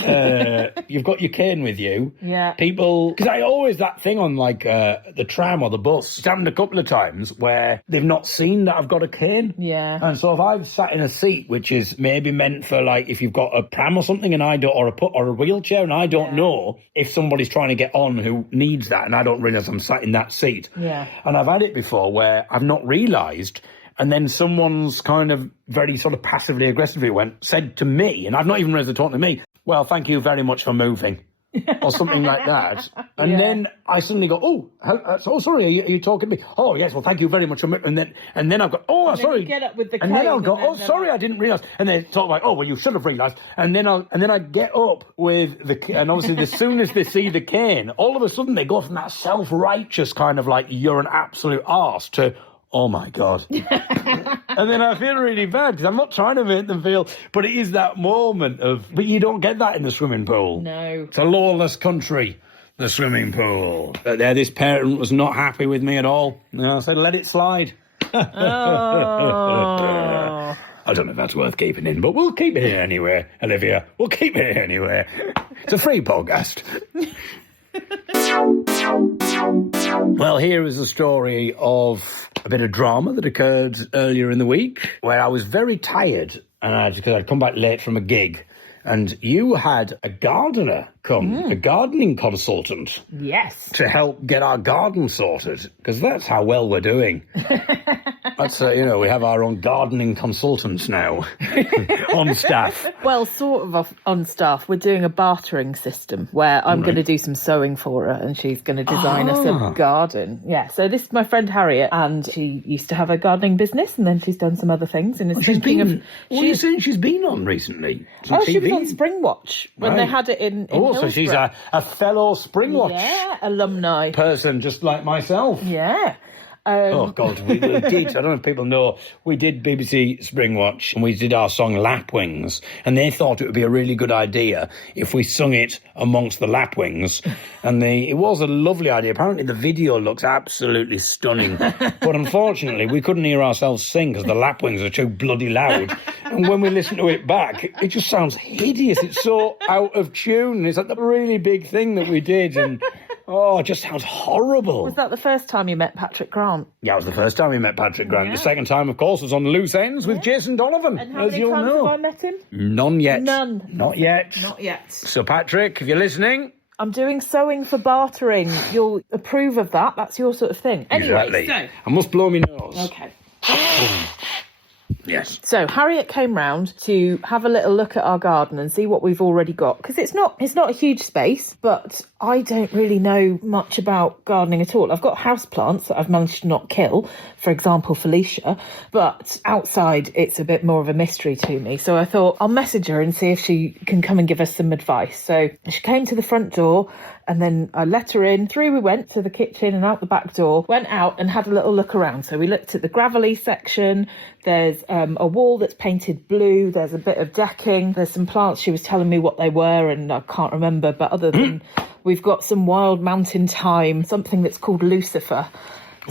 You've got your cane with you. Yeah. People, because I always, that thing on like the tram or the bus, it's happened a couple of times where they've not seen that I've got a cane. Yeah. And so if I've sat in a seat which is maybe meant for like if you've got a pram or something and I don't, or a wheelchair and I don't know if somebody's trying to get on who needs that and I don't realise I'm sat in that seat. Yeah. And I've had it before where I've not realised and then someone's kind of very sort of passively aggressively said to me, and I've not even realised they're talking to me, well, thank you very much for moving. Or something like that. And then I suddenly go, sorry, are you talking to me? Oh, yes, well, thank you very much. And then I've got, sorry. You get up with the and then cane I'll go, and then sorry, I didn't realise. And they talk like, well, you should have realised. And then I get up with and obviously as soon as they see the cane, all of a sudden they go from that self-righteous kind of like, you're an absolute arse to, oh my God. And then I feel really bad because I'm not trying to make them feel, but it is that moment of, but you don't get that in the swimming pool. No. It's a lawless country, the swimming pool. But this parent was not happy with me at all. I said, let it slide. Oh. I don't know if that's worth keeping in, but we'll keep it in anyway, Olivia. We'll keep it in anyway. It's a free podcast. Well, here is the story of a bit of drama that occurred earlier in the week where I was very tired and because I'd come back late from a gig and you had a gardener become a gardening consultant Yes. to help get our garden sorted, because that's how well we're doing. That's, we have our own gardening consultants now on staff. Well, sort of on staff. We're doing a bartering system where I'm going to do some sewing for her and she's going to design us a garden. Yeah, so this is my friend Harriet, and she used to have a gardening business and then she's done some other things. And is thinking of... What are you saying she's been on recently? She was on Springwatch when they had it in so she's a fellow Springwatch alumni person, just like myself. Yeah. Oh, God, we did. I don't know if people know, we did BBC Springwatch and we did our song Lapwings, and they thought it would be a really good idea if we sung it amongst the lapwings. And it was a lovely idea. Apparently the video looks absolutely stunning. But unfortunately, we couldn't hear ourselves sing because the lapwings are too bloody loud. And when we listen to it back, it just sounds hideous. It's so out of tune. It's like the really big thing that we did, and... Oh, it just sounds horrible. Was that the first time you met Patrick Grant? Yeah, it was the first time we met Patrick Grant. Yeah. The second time, of course, was on Loose Ends with Jason Donovan. And how many times have I met him? None yet. None. Not yet. Not yet. So, Patrick, if you're listening... I'm doing sewing for bartering. You'll approve of that. That's your sort of thing. Anyway, exactly. So... I must blow my nose. Okay. Yes. So Harriet came round to have a little look at our garden and see what we've already got, because it's not a huge space, but I don't really know much about gardening at all. I've got houseplants that I've managed to not kill, for example Felicia, but outside it's a bit more of a mystery to me. So I thought I'll message her and see if she can come and give us some advice. So she came to the front door, and then I let her in. Through we went to the kitchen and out the back door, went out and had a little look around. So we looked at the gravelly section. There's a wall that's painted blue. There's a bit of decking. There's some plants. She was telling me what they were and I can't remember. But other than we've got some wild mountain thyme, something that's called Lucifer.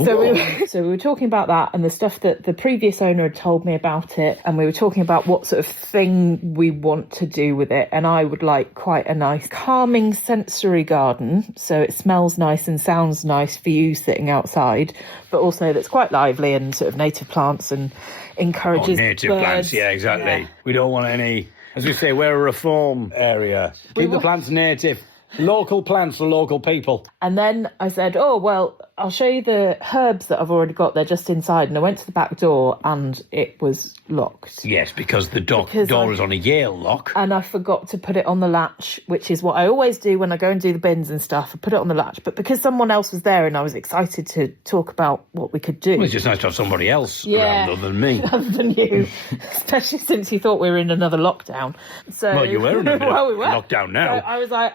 So we were talking about that and the stuff that the previous owner had told me about it, and we were talking about what sort of thing we want to do with it. And I would like quite a nice calming sensory garden, so it smells nice and sounds nice for you sitting outside, but also that's quite lively and sort of native plants and encourages native birds. plants, yeah, exactly. Yeah. We don't want any, as we say, we're a reform area. Keep the plants native. Local plants for local people. And then I said, oh, well, I'll show you the herbs that I've already got. They're just inside. And I went to the back door and it was locked. Yes, because the door is on a Yale lock. And I forgot to put it on the latch, which is what I always do when I go and do the bins and stuff. I put it on the latch. But because someone else was there and I was excited to talk about what we could do. Well, it's just nice to have somebody else around other than me. Other than you. Especially since you thought we were in another lockdown. So, well, you were in a lockdown now. So I was like,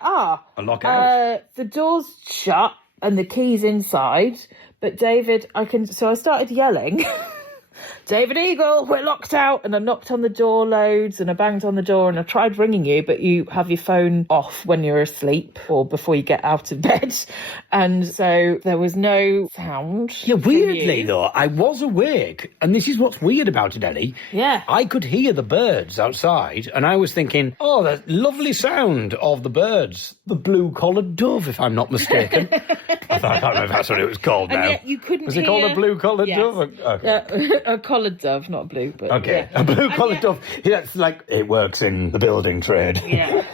a lockout. The door's shut and the key's inside, but David, so I started yelling, David Eagle, we're locked out. And I knocked on the door loads and I banged on the door and I tried ringing you, but you have your phone off when you're asleep or before you get out of bed. And so there was no sound. Yeah, weirdly though, I was awake. And this is what's weird about it, Ellie. Yeah. I could hear the birds outside and I was thinking, oh, that lovely sound of the birds. The blue-collared dove, if I'm not mistaken. I can't remember if that's what it was called now. And yet you couldn't Was it called a blue-collared dove? Okay. A collared dove, not a blue, but okay, yeah. A blue-collared dove. That's like it works in the building trade. Yeah.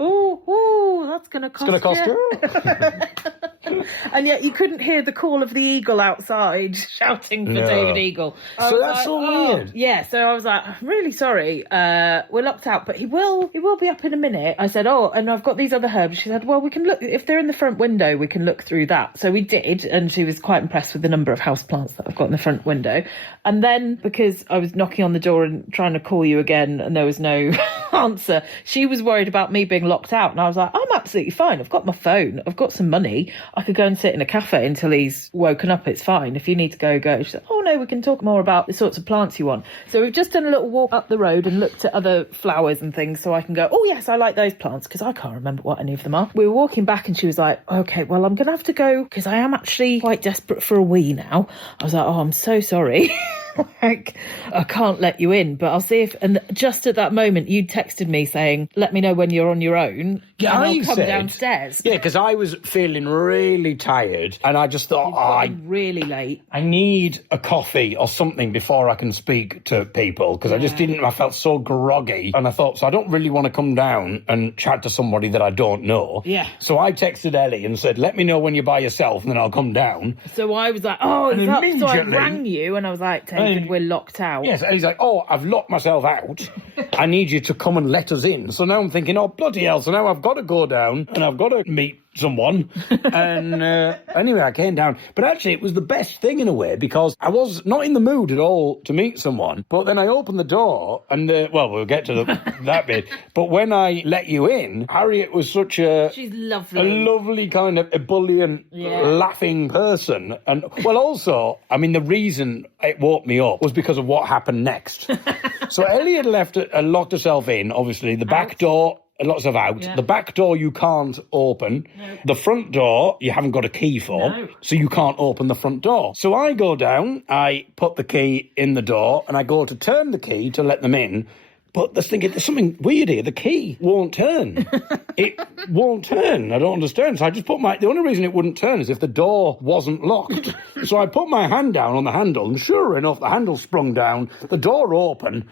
Oh, that's going to cost you. It's going to cost you. And yet you couldn't hear the call of the eagle outside shouting for David Eagle. So that's so weird. Yeah, so I was like, I'm really sorry. We're locked out, but he will be up in a minute. I said, oh, and I've got these other herbs. She said, well, we can look, if they're in the front window, we can look through that. So we did, and she was quite impressed with the number of houseplants that I've got in the front window. And then, because I was knocking on the door and trying to call you again, and there was no answer, she was worried about me being locked out. And I was like, I'm absolutely fine. I've got my phone. I've got some money. I could go and sit in a cafe until he's woken up. It's fine. If you need to go, go. She said, oh no, we can talk more about the sorts of plants you want. So we've just done a little walk up the road and looked at other flowers and things so I can go, oh yes, I like those plants, because I can't remember what any of them are. We were walking back and she was like, okay, well, I'm going to have to go because I am actually quite desperate for a wee now. I was like, oh, I'm so sorry. Like, I can't let you in, but I'll see if... And just at that moment, you texted me saying, let me know when you're on your own. Yeah, and I I'll come said, downstairs. Yeah, because I was feeling really tired, and I just thought, I'm really late. I need a coffee or something before I can speak to people, because I felt so groggy, and I thought, so I don't really want to come down and chat to somebody that I don't know. Yeah. So I texted Ellie and said, let me know when you're by yourself, and then I'll come down. So I was like, oh, And it's up. So I immediately- rang you, and I was like, David, we're locked out. Yes, and he's like, oh, I've locked myself out. I need you to come and let us in. So now I'm thinking, oh, bloody hell, so now I've got to go down, and I've got to meet someone. And anyway, I came down. But actually, it was the best thing in a way, because I was not in the mood at all to meet someone. But then I opened the door, and, well, we'll get to that bit. But when I let you in, Harriet was such She's lovely. a lovely kind of ebullient, laughing person. And, well, also, I mean, the reason it woke me up was because of what happened next. So Ellie had locked herself in, obviously. The back door, lots of out. Yeah. The back door you can't open. No. The front door you haven't got a key for, No. so you can't open the front door. So I go down, I put the key in the door, and I go to turn the key to let them in. But I was thinking, there's something weird here. The key won't turn. It won't turn. I don't understand. So I just the only reason it wouldn't turn is if the door wasn't locked. So I put my hand down on the handle, and sure enough, the handle sprung down. The door opened,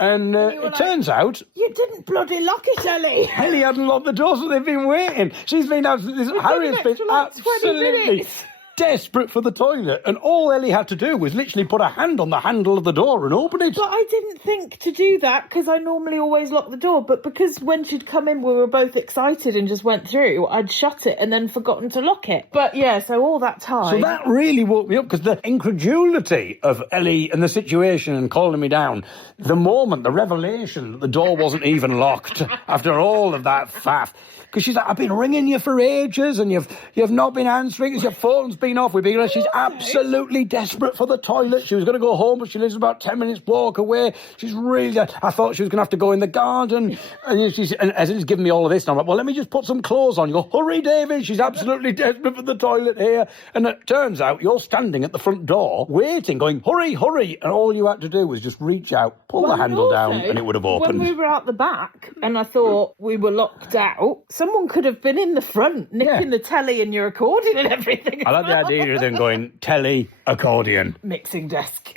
and it turns out... You didn't bloody lock it, Ellie. Ellie hadn't locked the door, so they've been waiting. She's been absolutely... Harriet's been like 20 absolutely minutes. desperate for the toilet, and all Ellie had to do was literally put a hand on the handle of the door and open it. But I didn't think to do that, because I normally always lock the door. But because when she'd come in, we were both excited and just went through, I'd shut it and then forgotten to lock it. But yeah, so all that time... So that really woke me up, because the incredulity of Ellie and the situation and calling me down, the moment, the revelation that the door wasn't even locked after all of that faff. Because she's like, I've been ringing you for ages, and you've not been answering, because your phone's been off. She's absolutely desperate for the toilet. She was going to go home, but she lives about 10 minutes walk away. She's really... I thought she was going to have to go in the garden. And as she's giving me all of this, and I'm like, well, let me just put some clothes on. You go, hurry, David, she's absolutely desperate for the toilet here. And it turns out you're standing at the front door, waiting, going, hurry, hurry. And all you had to do was just reach out, pull the handle down, and it would have opened. When we were out the back, and I thought we were locked out, someone could have been in the front, nicking the telly and your accordion and everything. I like the idea of them going, telly, accordion. Mixing desk.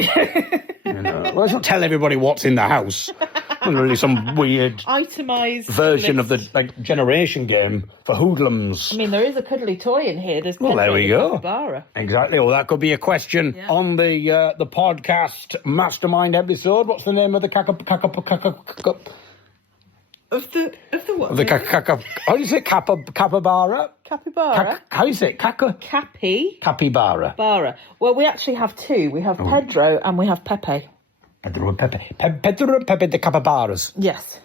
Well, let's not tell everybody what's in the house. It's really some weird Itemised version list. of the generation game for hoodlums. I mean, there is a cuddly toy in here. There's Well, there we go. Capybara. Exactly. Well, that could be a question on the podcast mastermind episode. What's the name of the Of the what? how do you say capybara? Capybara. How do you say it? Capybara. Bara. Well, we actually have two. We have Pedro and we have Pepe. Pedro and Pepe the capybaras. Yes.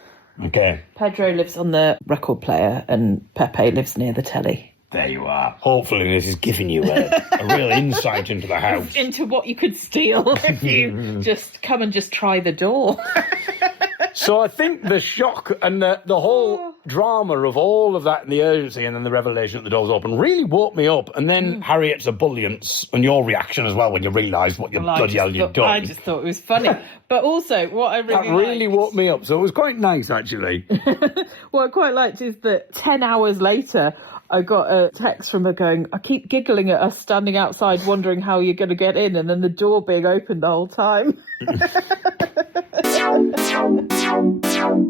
Okay. Pedro lives on the record player and Pepe lives near the telly. There you are. Hopefully this is giving you a real insight into the house. Into what you could steal if you just come and just try the door. So I think the shock and the whole drama of all of that and the urgency and then the revelation that the door's open really woke me up. And then Harriet's ebullience and your reaction as well when you realised what you bloody hell you'd done. I just thought it was funny. But also, what I really woke me up. So it was quite nice, actually. What I quite liked is that 10 hours later, I got a text from her going, I keep giggling at us standing outside wondering how you're going to get in, and then the door being open the whole time.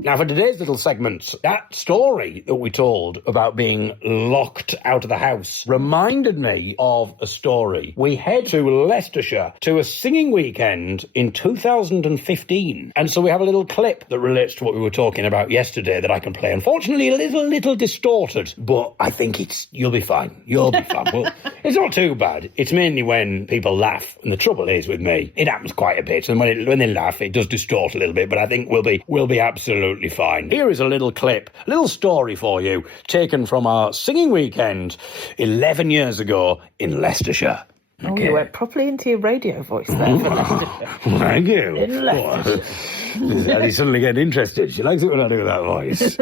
Now, for today's little segment, that story that we told about being locked out of the house reminded me of a story. We head to Leicestershire to a singing weekend in 2015. And so we have a little clip that relates to what we were talking about yesterday that I can play. Unfortunately, a little distorted, but I think you'll be fine. You'll be fine. Well, it's not too bad. It's mainly when people laugh. And the trouble is with me, it happens quite a bit. And when they laugh, it does distort a little bit, but I think we'll be absolutely fine. Here is a little clip, a little story for you, taken from our singing weekend 11 years ago in Leicestershire. Oh, you went properly into your radio voice there. Thank you. In Leicestershire. Ellie's suddenly getting interested. She likes it when I do that voice.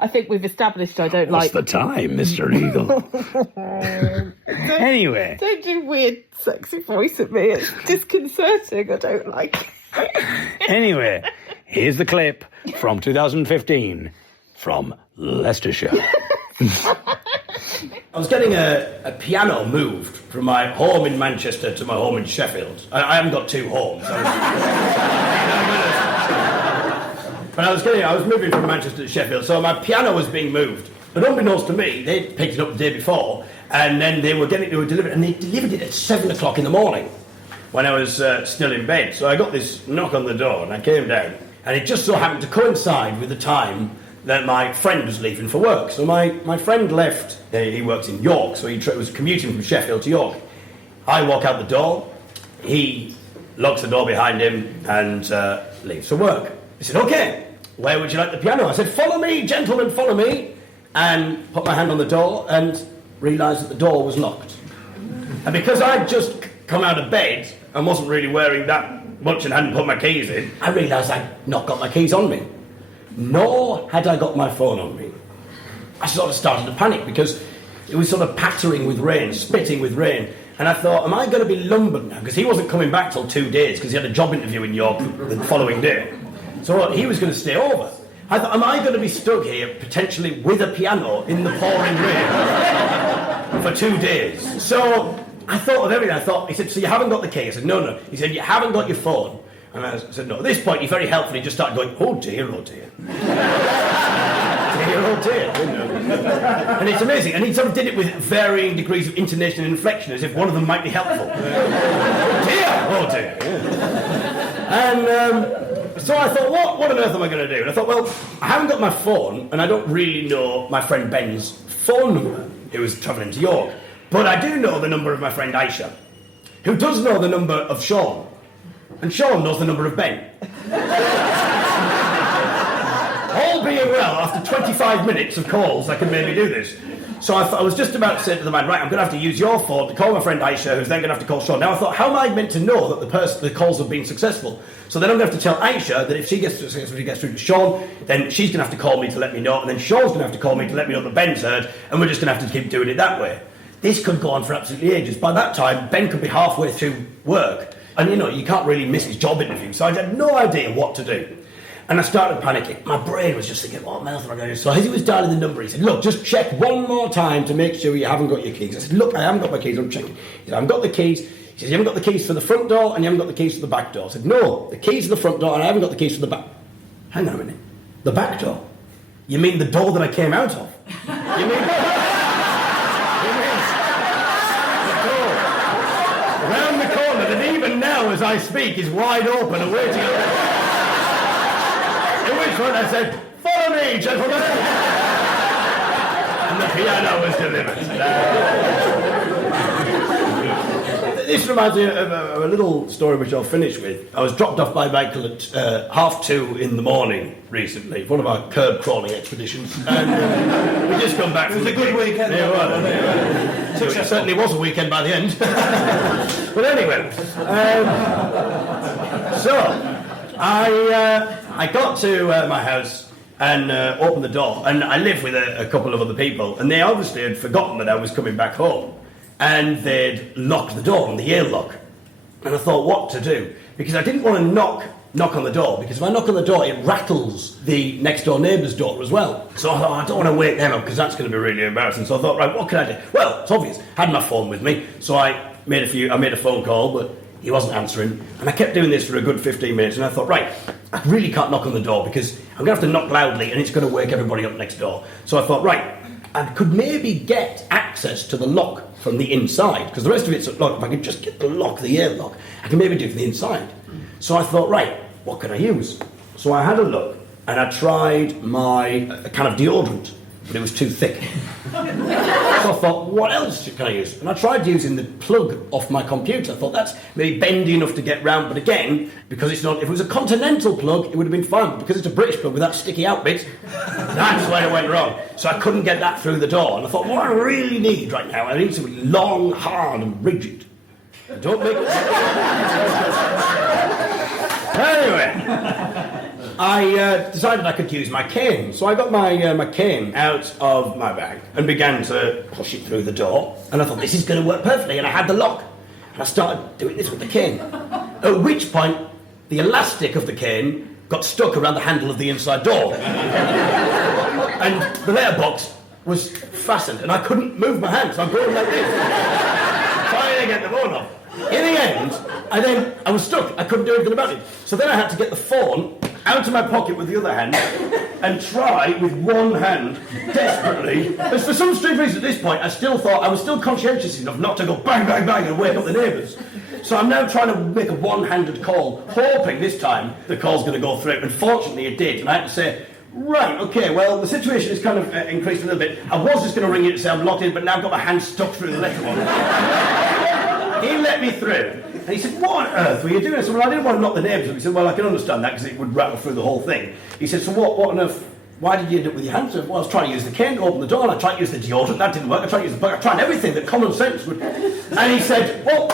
I think we've established I don't What's like... the time, Mr. Eagle? Anyway. Don't do weird, sexy voice at me. It's disconcerting. I don't like it. Anyway, here's the clip from 2015 from Leicestershire. I was getting a piano moved from my home in Manchester to my home in Sheffield. I haven't got two homes. But I was moving from Manchester to Sheffield, so my piano was being moved. But unbeknownst to me, they'd picked it up the day before, and then they were delivered, and they delivered it at 7 o'clock in the morning when I was still in bed. So I got this knock on the door, and I came down, and it just so happened to coincide with the time that my friend was leaving for work. So my friend left, he works in York, so he was commuting from Sheffield to York. I walk out the door, he locks the door behind him and leaves for work. He said, "Okay, where would you like the piano?" I said, "Follow me, gentlemen, follow me," and put my hand on the door and realised that the door was locked. And because I'd just come out of bed and wasn't really wearing that much and hadn't put my keys in, I realised I'd not got my keys on me. Nor had I got my phone on me. I sort of started to panic because it was sort of pattering with rain, spitting with rain. And I thought, am I going to be lumbered now? Because he wasn't coming back till 2 days because he had a job interview in York the following day. So he was going to stay over. I thought, am I going to be stuck here potentially with a piano in the pouring rain for 2 days? So I thought of everything. He said, "So you haven't got the key?" I said, "No." He said, "You haven't got your phone?" And I said, "No." At this point, he very helpfully just started going, "Oh dear, oh dear." Dear, oh dear. You know. And it's amazing. And he sort of did it with varying degrees of intonation and inflection, as if one of them might be helpful. Oh dear, oh dear. Yeah. And so I thought, what on earth am I going to do? And I thought, well, I haven't got my phone, and I don't really know my friend Ben's phone number, who was travelling to York. But I do know the number of my friend Aisha, who does know the number of Sean. And Sean knows the number of Ben. All being well, after 25 minutes of calls, I can maybe do this. So I was just about to say to the man, right, I'm going to have to use your phone to call my friend Aisha, who's then going to have to call Sean. Now I thought, how am I meant to know that the calls have been successful? So then I'm going to have to tell Aisha that if she gets through to Sean, then she's going to have to call me to let me know, and then Sean's going to have to call me to let me know that Ben's heard, and we're just going to have to keep doing it that way. This could go on for absolutely ages. By that time, Ben could be halfway through work. And, you can't really miss his job interview. So I had no idea what to do. And I started panicking. My brain was just thinking, what on earth am I going to do? So as he was dialing the number, he said, "Look, just check one more time to make sure you haven't got your keys." I said, "Look, I haven't got my keys, I'm checking." He said, "I haven't got the keys." He said, "You haven't got the keys for the front door and you haven't got the keys for the back door." I said, "No, the keys for the front door and I haven't got the keys for the back." Hang on a minute. The back door? You mean the door that I came out of? You mean... Round the corner that even now as I speak is wide open and waiting. In which one I said, "Follow me, gentlemen." And the piano was delivered. This reminds me of a little story which I'll finish with. I was dropped off by Michael at 2:30 in the morning recently, one of our curb crawling expeditions. And we just come back. It was a good weekend. Yeah, it certainly was a weekend by the end. But anyway, so I got to my house and opened the door, and I live with a couple of other people, and they obviously had forgotten that I was coming back home. And they'd locked the door on the air lock. And I thought, what to do? Because I didn't want to knock on the door, because if I knock on the door, it rattles the next door neighbour's door as well. So I thought, I don't want to wake them up, because that's going to be really embarrassing. So I thought, right, what can I do? Well, it's obvious. I had my phone with me, so I made a phone call, but he wasn't answering. And I kept doing this for a good 15 minutes, and I thought, right, I really can't knock on the door, because I'm going to have to knock loudly, and it's going to wake everybody up next door. So I thought, right, I could maybe get access to the lock from the inside, because the rest of it's locked. If I could just get the lock, the air lock, I can maybe do it from the inside. So I thought, right, what can I use? So I had a look, and I tried my kind of deodorant, but it was too thick. So I thought, what else can I use? And I tried using the plug off my computer. I thought that's maybe bendy enough to get round, but again, because it's not, if it was a continental plug, it would have been fine, but because it's a British plug with that sticky out bit, that's where it went wrong. So I couldn't get that through the door, and I thought, what I really need right now, I need something long, hard, and rigid. Don't make it... Anyway... I decided I could use my cane. So I got my cane out of my bag and began to push it through the door. And I thought, this is going to work perfectly. And I had the lock. And I started doing this with the cane. At which point, the elastic of the cane got stuck around the handle of the inside door. And the letterbox was fastened, and I couldn't move my hand, so I'm going like this, trying to get the phone off. In the end, I was stuck. I couldn't do anything about it. So then I had to get the phone out of my pocket with the other hand and try with one hand, desperately. But for some strange reason at this point, I was still conscientious enough not to go bang, bang, bang and wake up the neighbours. So I'm now trying to make a one-handed call, hoping this time the call's going to go through. And fortunately it did. And I had to say, right, okay, well, the situation has kind of increased a little bit. I was just going to ring you to say I'm locked in, but now I've got my hand stuck through the letterbox. He let me through. And he said, what on earth were you doing? I said, well, I didn't want to knock the neighbours up. He said, well, I can understand that because it would rattle through the whole thing. He said, so what on earth, why did you end up with your hands? Well, I was trying to use the cane to open the door, and I tried to use the deodorant, that didn't work. I tried to use the book, I tried everything that common sense would... And he said, well,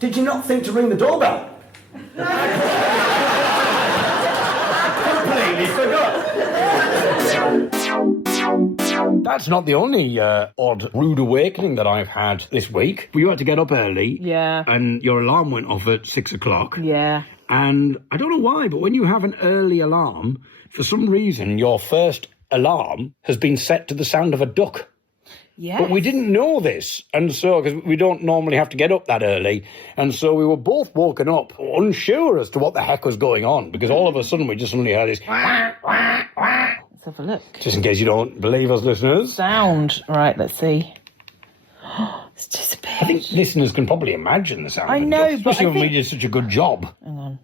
did you not think to ring the doorbell? Completely forgot. That's not the only odd, rude awakening that I've had this week. You had to get up early. Yeah. And your alarm went off at 6 o'clock. Yeah. And I don't know why, but when you have an early alarm, for some reason, your first alarm has been set to the sound of a duck. Yeah. But we didn't know this, and so, because we don't normally have to get up that early, and so we were both woken up, unsure as to what the heck was going on, because all of a sudden we just suddenly heard this... Let's have a look. Just in case you don't believe us, listeners. Sound. Right, let's see. It's disappeared. I think listeners can probably imagine the sound I of a know, duck, but especially I when we think- did such a good job. Hang on.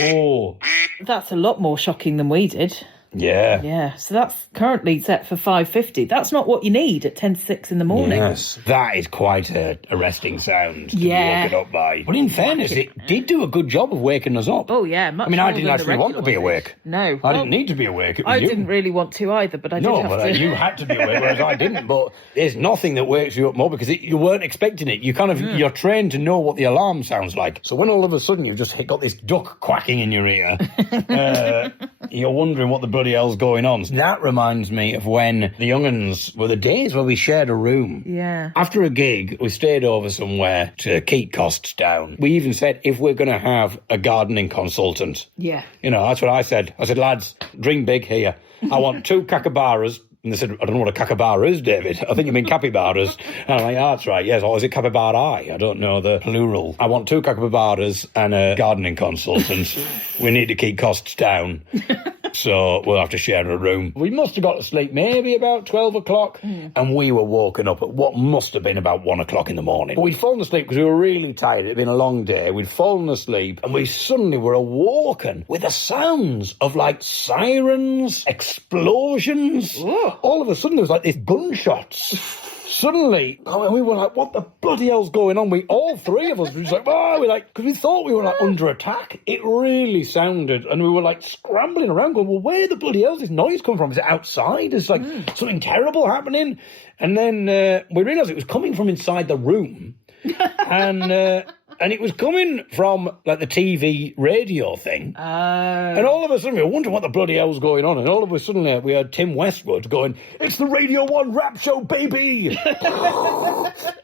Oh, That's a lot more shocking than we did. yeah. Yeah, so that's currently set for 5:50. That's not what you need at 10 to 6 in the morning. Yes, that is quite a arresting sound to Yeah. be woken up by. But in fairness, it did do a good job of waking us up. Oh, yeah, much I mean, I more didn't than the actually want to be regular one awake. did. No. I didn't need to be awake. It was I you. didn't really want to either, but I did No, have but to. you had to be awake, whereas I didn't. But there's nothing that wakes you up more because you weren't expecting it. You kind of you're trained to know what the alarm sounds like. So when all of a sudden you've just got this duck quacking in your ear, you're wondering what the bloody hell's going on. That reminds me of when the young'uns were the days where we shared a room. Yeah. After a gig, we stayed over somewhere to keep costs down. We even said if we're going to have a gardening consultant. Yeah. You know, that's what I said. I said, lads, dream big here. I want 2 kookaburras. And they said, I don't know what a kookaburra is, David. I think you mean capybaras. And I'm like, oh, that's right, yes. Or is it capybarae? I don't know the plural. I want 2 kookaburras and a gardening consultant. We need to keep costs down. So we'll have to share a room. We must have got to sleep maybe about 12 o'clock. And we were woken up at what must have been about 1 o'clock in the morning. But we'd fallen asleep because we were really tired. It had been a long day. We'd fallen asleep and we suddenly were awoken with the sounds of like sirens, explosions. Ooh. All of a sudden there was like these gunshots. Suddenly, we were like, what the bloody hell's going on? All 3 of us were just like, oh, because we thought we were like under attack. It really sounded, and we were like scrambling around going, well, where the bloody hell's this noise come from? Is it outside? Is like something terrible happening? And then we realised it was coming from inside the room. And it was coming from, like, the TV radio thing. And all of a sudden, we were wondering what the bloody hell was going on. And all of a sudden, we heard Tim Westwood going, it's the Radio 1 rap show, baby!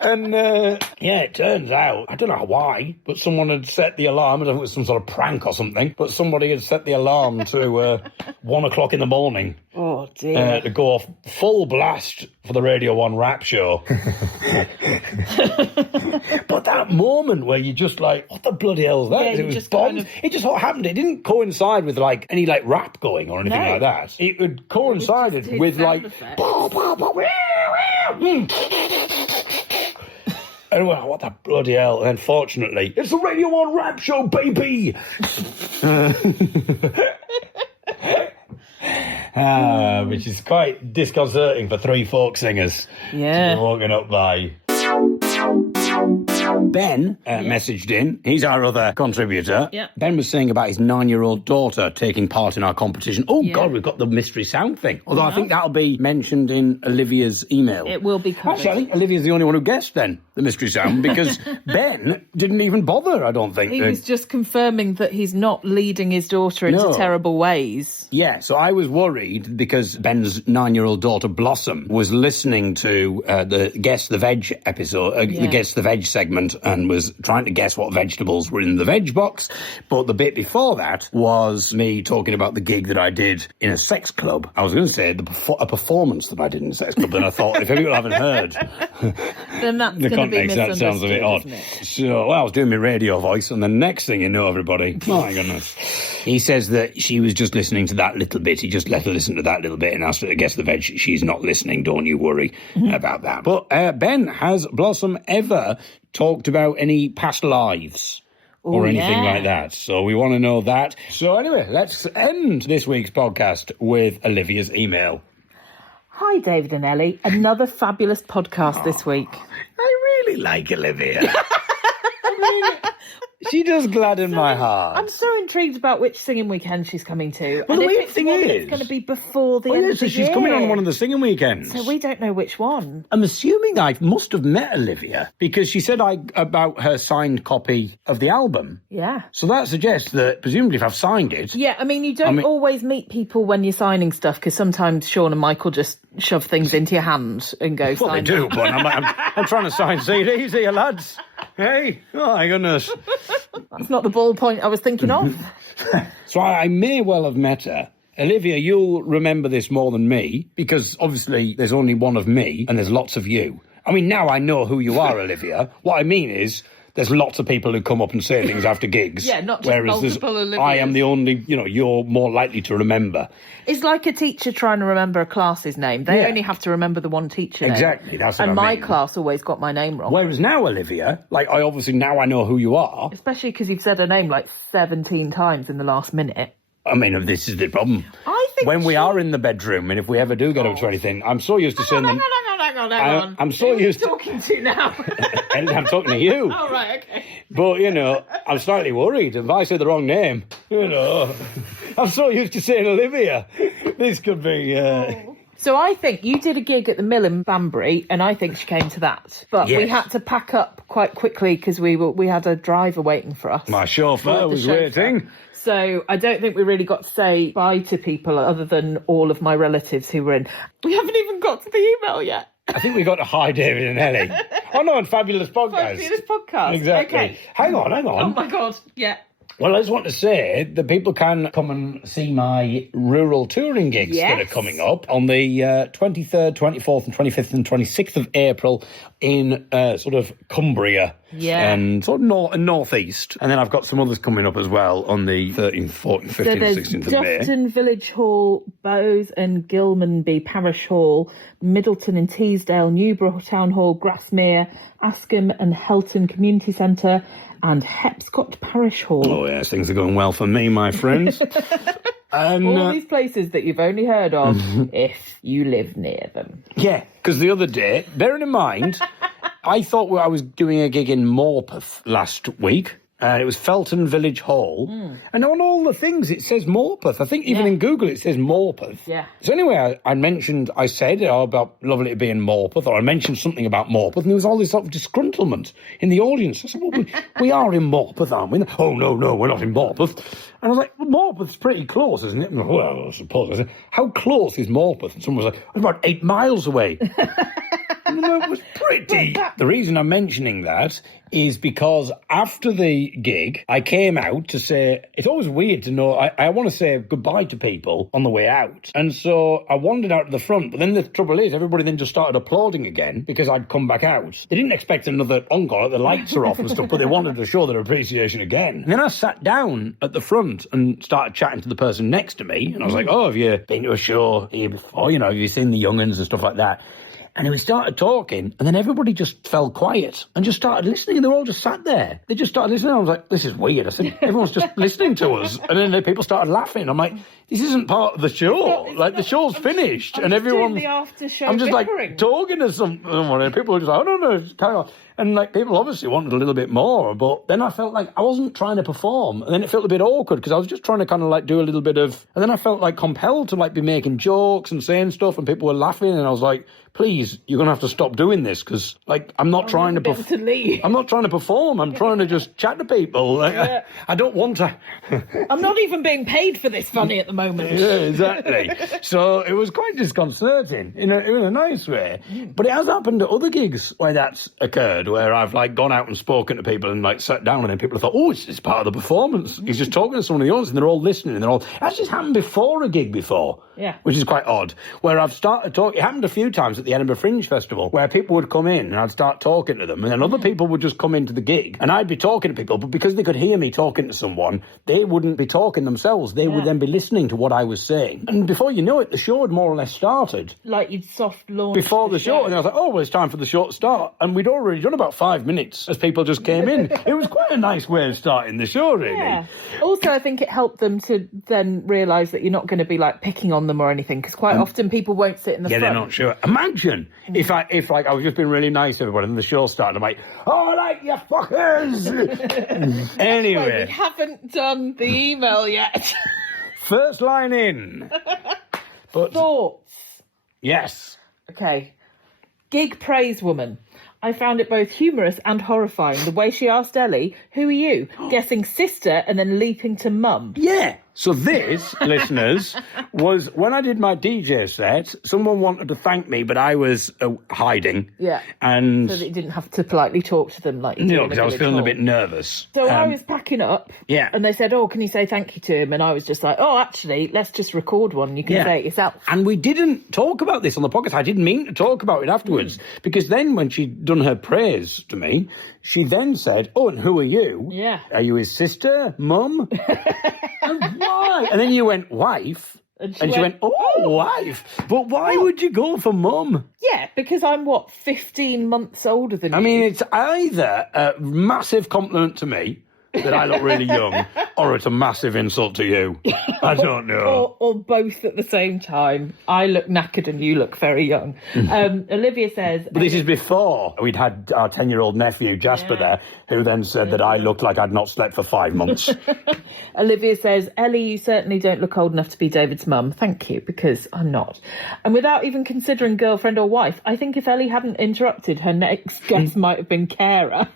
And, it turns out, I don't know why, but someone had set the alarm. I don't know if it was some sort of prank or something, but somebody had set the alarm to 1 o'clock in the morning. Oh, dear. To go off full blast for the Radio 1 rap show. But that moment where you just like, what the bloody hell is that? Yeah, it you was just bombs. kind of- It just happened. It didn't coincide with like any like rap going or anything No. like that. It had coincided It was with sound like. effects. And well, what the bloody hell? And fortunately, it's the Radio 1 rap show, baby! Which is quite disconcerting for 3 folk singers Yeah. to be woken up by. Ben messaged in. He's our other contributor. Yeah. Ben was saying about his 9-year-old daughter taking part in our competition. Oh, Yeah. God, we've got the mystery sound thing. Although I think that'll be mentioned in Olivia's email. It will be covered. Actually, I think Olivia's the only one who guessed then, the mystery sound, because Ben didn't even bother, I don't think. He was just confirming that he's not leading his daughter into No. terrible ways. Yeah, so I was worried because Ben's 9-year-old daughter, Blossom, was listening to the Guess the Veg episode, the Guess the Veg segment and was trying to guess what vegetables were in the veg box. But the bit before that was me talking about the gig that I did in a sex club. I was going to say a performance that I did in a sex club, and I thought if people haven't heard then that's the going to be context, that sounds a bit odd. So, well, I was doing my radio voice, and the next thing you know, everybody, my goodness, he says that she was just listening to that little bit. He just let her listen to that little bit and asked her to guess the veg. She's not listening, don't you worry about that. But Ben, has Blossom ever talked about any past lives? Or anything like that. So we want to know that. So anyway, let's end this week's podcast with Olivia's email. Hi, David and Ellie. Another fabulous podcast this week. I really like Olivia. She does gladden my heart. I'm so intrigued about which singing weekend she's coming to. Well, and the weird it's thing one is... that's going to be before the end of the she's coming on one of the singing weekends. So we don't know which one. I'm assuming I must have met Olivia because she said about her signed copy of the album. Yeah. So that suggests that presumably if I've signed it... Yeah, I mean, you don't always meet people when you're signing stuff because sometimes Sean and Michael just shove things into your hand and go sign Well, they do, but I'm trying to sign CDs here, lads. Hey, oh my goodness. That's not the ballpoint I was thinking of. So I may well have met her. Olivia, you'll remember this more than me, because obviously there's only one of me and there's lots of you. I mean, now I know who you are, Olivia. What I mean is, there's lots of people who come up and say things after gigs. Yeah, not just multiple Olivias. I am the only, you're more likely to remember. It's like a teacher trying to remember a class's name. They only have to remember the one teacher name. Exactly, that's what I mean. And my class always got my name wrong. Whereas now, Olivia, I obviously now I know who you are. Especially because you've said her name 17 times in the last minute. I mean, this is the problem. I think when we are in the bedroom, and if we ever do get up to anything, I'm so used to saying them. Hang on. I'm so used to talking to now. And I'm talking to you. Oh, right, okay. But, I'm slightly worried. If I say the wrong name, I'm so used to saying Olivia. This could be... So I think you did a gig at the Mill in Banbury, and I think she came to that. But we had to pack up quite quickly because we had a driver waiting for us. My chauffeur was waiting. So I don't think we really got to say bye to people other than all of my relatives who were in. We haven't even got to the email yet. I think we got to hi, David and Ellie. Oh, no, and Fabulous Podcast. Fabulous Podcast. Exactly. Okay. Hang on. Oh, my God. Yeah. Well, I just want to say that people can come and see my rural touring gigs that are coming up on the 23rd, 24th and 25th and 26th of April in sort of Cumbria and sort of northeast. And then I've got some others coming up as well on the 13th, 14th, 15th, 16th of May. Dufton Village Hall, Bowes and Gilmanby Parish Hall, Middleton and Teesdale, Newborough Town Hall, Grasmere, Askham and Helton Community Centre, and Hepscott Parish Hall. Oh, yes, things are going well for me, my friends. All these places that you've only heard of if you live near them. Yeah, because the other day, bearing in mind, I thought I was doing a gig in Morpeth last week. And it was Felton Village Hall. And on all the things, it says Morpeth. I think even in Google, it says Morpeth. Yeah. So anyway, I said about lovely to be in Morpeth, or I mentioned something about Morpeth, and there was all this sort of disgruntlement in the audience. I said, well, we are in Morpeth, aren't we? Oh, no, we're not in Morpeth. And I was like, well, Morpeth's pretty close, isn't it? Well, I suppose. I said, how close is Morpeth? And someone was like, about 8 miles away. It was pretty. The reason I'm mentioning that is because after the gig, I came out to say, it's always weird to know, I want to say goodbye to people on the way out. And so I wandered out to the front, but then the trouble is, everybody then just started applauding again because I'd come back out. They didn't expect another encore, the lights are off and stuff, but they wanted to show their appreciation again. And then I sat down at the front and started chatting to the person next to me, and I was like, oh, have you been to a show here before? Have you seen the Young'uns and stuff like that? And we started talking, and then everybody just fell quiet and just started listening, and they were all just sat there. They just started listening. I was like, this is weird. I said, everyone's just listening to us. And then people started laughing. I'm like, this isn't part of the show. The show's finished. And everyone... the after show I'm just bickering. Talking to someone, and people were just like, oh, no, carry on. And people obviously wanted a little bit more, but then I felt like I wasn't trying to perform. And then it felt a bit awkward because I was just trying to kind of do a little bit of... And then I felt compelled to be making jokes and saying stuff, and people were laughing, and I was like, please, you're going to have to stop doing this because, like, I'm not trying to... to leave. I'm not trying to perform. I'm trying to just chat to people. Like, Yeah. I don't want to... I'm not even being paid for this funny at the moment. Yeah, exactly. So it was quite disconcerting in a nice way. But it has happened at other gigs where that's occurred, where I've like gone out and spoken to people and like sat down and then people have thought, oh, it's part of the performance. He's just talking to someone in the audience and they're all listening and they're all... That's just happened before a gig before. Yeah. Which is quite odd. Where I've started talking... It happened a few times at the Edinburgh Fringe Festival where people would come in and I'd start talking to them and then other people would just come into the gig and I'd be talking to people, but because they could hear me talking to someone, they wouldn't be talking themselves. They would then be listening to what I was saying. And before you know it, the show had more or less started. Like you'd soft launch Before the show. And I was like, oh, well, it's time for the show to start. And we'd already done about 5 minutes as people just came in. It was quite a nice way of starting the show, really. Yeah. Also, I think it helped them to then realise that you're not going to be like picking on them or anything, because quite often people won't sit in the front. They're not sure. Imagine if I was just being really nice to everybody and the show started, I'm like, oh, like you fuckers. Anyway. We haven't done the email yet. First line in. But Thoughts? yes. Okay. Gig praise woman. I found it both humorous and horrifying the way she asked Ellie, who are you? Guessing sister and then leaping to mum. Yeah. So this, listeners, was when I did my DJ set, someone wanted to thank me, but I was hiding. Yeah. And So that you didn't have to politely talk to them like you do in a because I was village feeling a hall. bit nervous. So I was packing up. Yeah. And they said, oh, can you say thank you to him? And I was just like, oh, actually, let's just record one. You can Yeah. say it yourself. And we didn't talk about this on the podcast. I didn't mean to talk about it afterwards. Because then when she'd done her praise to me, she then said, oh, and who are you? Yeah. Are you his sister, mum? And why? And then you went, wife? And she went, oh, wife. But why would you go for mum? Yeah, because I'm, 15 months older than you? I mean, it's either a massive compliment to me that I look really young, or it's a massive insult to you. I don't know. Or both at the same time. I look knackered and you look very young. Olivia says... But this is before we'd had our 10-year-old nephew, Jasper, there, who then said that I looked like I'd not slept for 5 months. Olivia says, Ellie, you certainly don't look old enough to be David's mum. Thank you, because I'm not. And without even considering girlfriend or wife, I think if Ellie hadn't interrupted, her next guess might have been carer.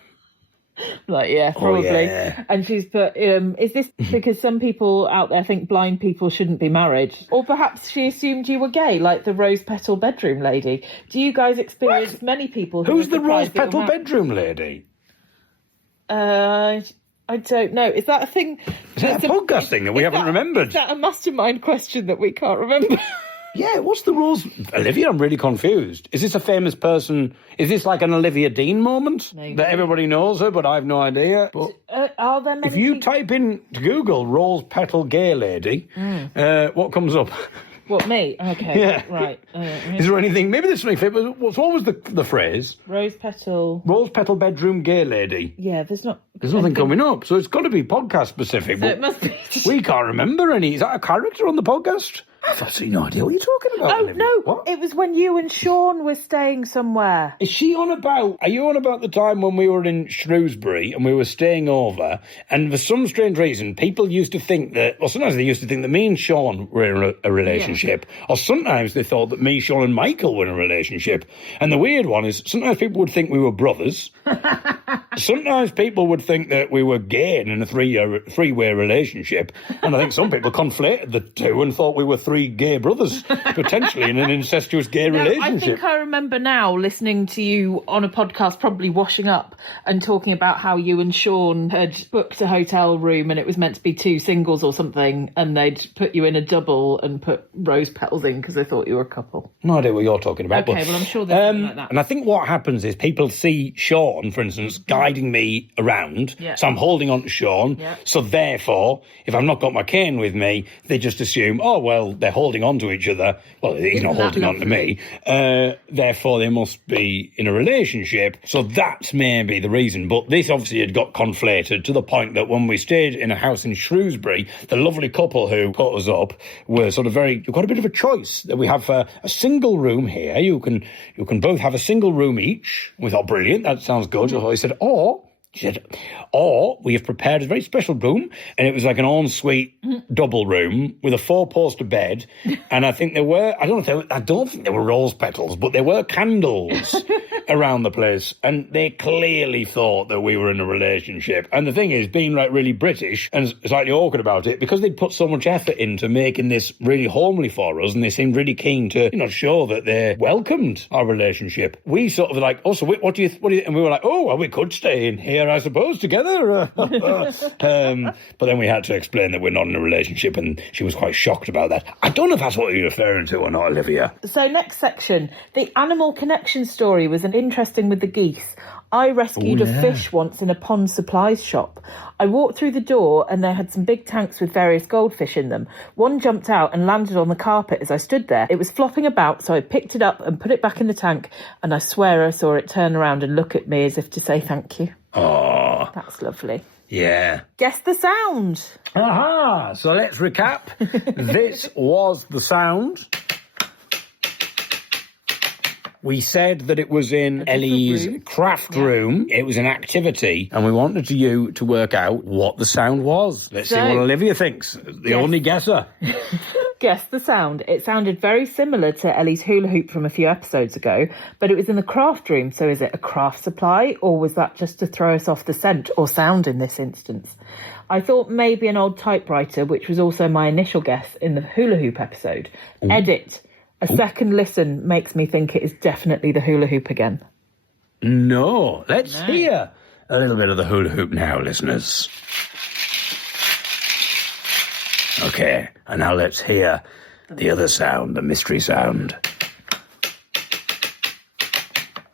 Like, yeah, probably. yeah. And she's put, is this because some people out there think blind people shouldn't be married? Or perhaps she assumed you were gay, like the rose petal bedroom lady. Do you guys experience many people who Who's are the rose surprised that petal you're bedroom lady? I don't know. Is that a thing? Is that a podcast thing that we haven't remembered? Is that a mastermind question that we can't remember? Yeah, what's the rules? Olivia, I'm really confused. Is this a famous person? Is this like an Olivia Dean moment? Maybe. That everybody knows her, but I have no idea. But Are there many if you people... type in to Google rose petal gay lady, what comes up? What, me? Okay, Yeah. right. Is there anything? Maybe there's something. What was the phrase? Rose petal... Rose petal bedroom gay lady. Yeah, there's not... There's nothing coming up, so it's got to be podcast specific. So but it must be... we can't remember any. Is that a character on the podcast? I've absolutely no idea what you're talking about. Oh, Olivia. no, What? it was when you and Sean were staying somewhere. Is she on about... Are you on about the time when we were in Shrewsbury and we were staying over, and for some strange reason, people used to think that... Or sometimes they used to think that me and Sean were in a relationship. Or sometimes they thought that me, Sean and Michael were in a relationship. And the weird one is, sometimes people would think we were brothers. Sometimes people would think that we were gay and in a three-way relationship. And I think some people conflated the two and thought we were three gay brothers, potentially in an incestuous gay relationship. I think I remember now listening to you on a podcast, probably washing up, and talking about how you and Sean had booked a hotel room and it was meant to be 2 singles or something, and they'd put you in a double and put rose petals in because they thought you were a couple. No idea what you're talking about. Okay, but, well, I'm sure there's something like that. And I think what happens is people see Sean, for instance, guiding me around. Yeah. So I'm holding on to Sean. Yeah. So therefore, if I've not got my cane with me, they just assume, oh, well, they're holding on to each other. Well, he's not holding on to me. Therefore, they must be in a relationship. So that's maybe the reason. But this obviously had got conflated to the point that when we stayed in a house in Shrewsbury, the lovely couple who put us up were sort of you've got a bit of a choice. That we have a single room here. You can both have a single room each. We thought, brilliant, that sounds good. So I said, or She said, or we have prepared a very special room, and it was like an ensuite double room with a 4-poster bed, and I think I don't think there were rose petals, but there were candles around the place, and they clearly thought that we were in a relationship. And the thing is, being like really British and slightly awkward about it, because they'd put so much effort into making this really homely for us, and they seemed really keen to, show that they welcomed our relationship. We sort of like, so what do you, and we were like, oh, well, we could stay in here, I suppose, together. But then we had to explain that we're not in a relationship, and she was quite shocked about that. I don't know if that's what you're referring to or not, Olivia. So next section, the animal connection story was an interesting with the geese. I rescued a fish once in a pond supplies shop. I walked through the door and they had some big tanks with various goldfish in them. One jumped out and landed on the carpet as I stood there. It was flopping about, so I picked it up and put it back in the tank, and I swear I saw it turn around and look at me as if to say thank you. Oh, that's lovely. Yeah. Guess the sound. Aha! So let's recap. This was the sound. We said that it was in Ellie's craft room. It was an activity, and we wanted you to work out what the sound was. Let's see what Olivia thinks. The only guesser. Guess the sound. It sounded very similar to Ellie's hula hoop from a few episodes ago, but it was in the craft room. So is it a craft supply, or was that just to throw us off the scent, or sound in this instance? I thought maybe an old typewriter, which was also my initial guess in the hula hoop episode. Ooh. Edit. A second listen makes me think it is definitely the hula hoop again. No. Let's hear a little bit of the hula hoop now, listeners. Okay, and now let's hear the other sound, the mystery sound.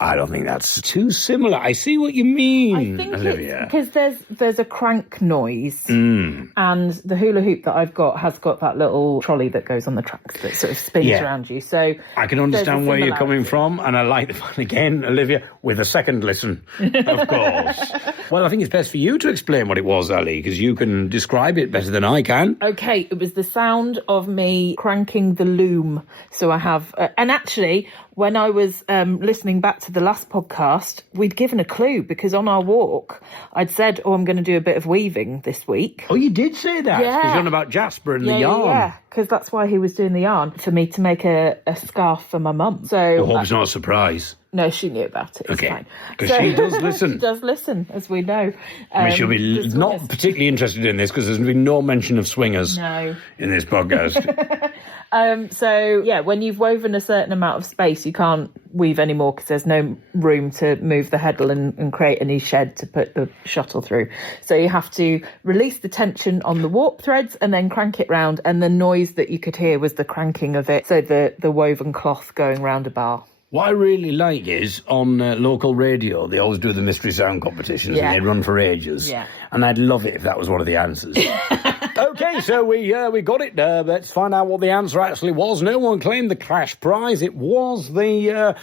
I don't think that's too similar. I see what you mean, I think Olivia. Because there's a crank noise, and the hula hoop that I've got has got that little trolley that goes on the tracks that sort of spins around you. So I can understand where you're coming from, and I like the fun again, Olivia, with a second listen, of course. Well, I think it's best for you to explain what it was, Ellie, because you can describe it better than I can. Okay, it was the sound of me cranking the loom. So I have, and actually, when I was listening back to the last podcast, we'd given a clue, because on our walk, I'd said, I'm going to do a bit of weaving this week. Oh, you did say that? Yeah. Because you're on about Jasper and the yarn. Yeah, because that's why he was doing the yarn, for me to make a scarf for my mum. So I hope it's not a surprise. No, she knew about it. It's fine. Because she does listen. She does listen, as we know. I mean, she'll be not particularly interested in this, because there's been no mention of swingers in this podcast. When you've woven a certain amount of space, you can't weave anymore, because there's no room to move the heddle and create any shed to put the shuttle through. So you have to release the tension on the warp threads and then crank it round, and the noise that you could hear was the cranking of it, so the woven cloth going round a bar. What I really like is, on local radio, they always do the mystery sound competitions, and they run for ages. Yeah. And I'd love it if that was one of the answers. Okay, so we got it. Let's find out what the answer actually was. No one claimed the cash prize. It was the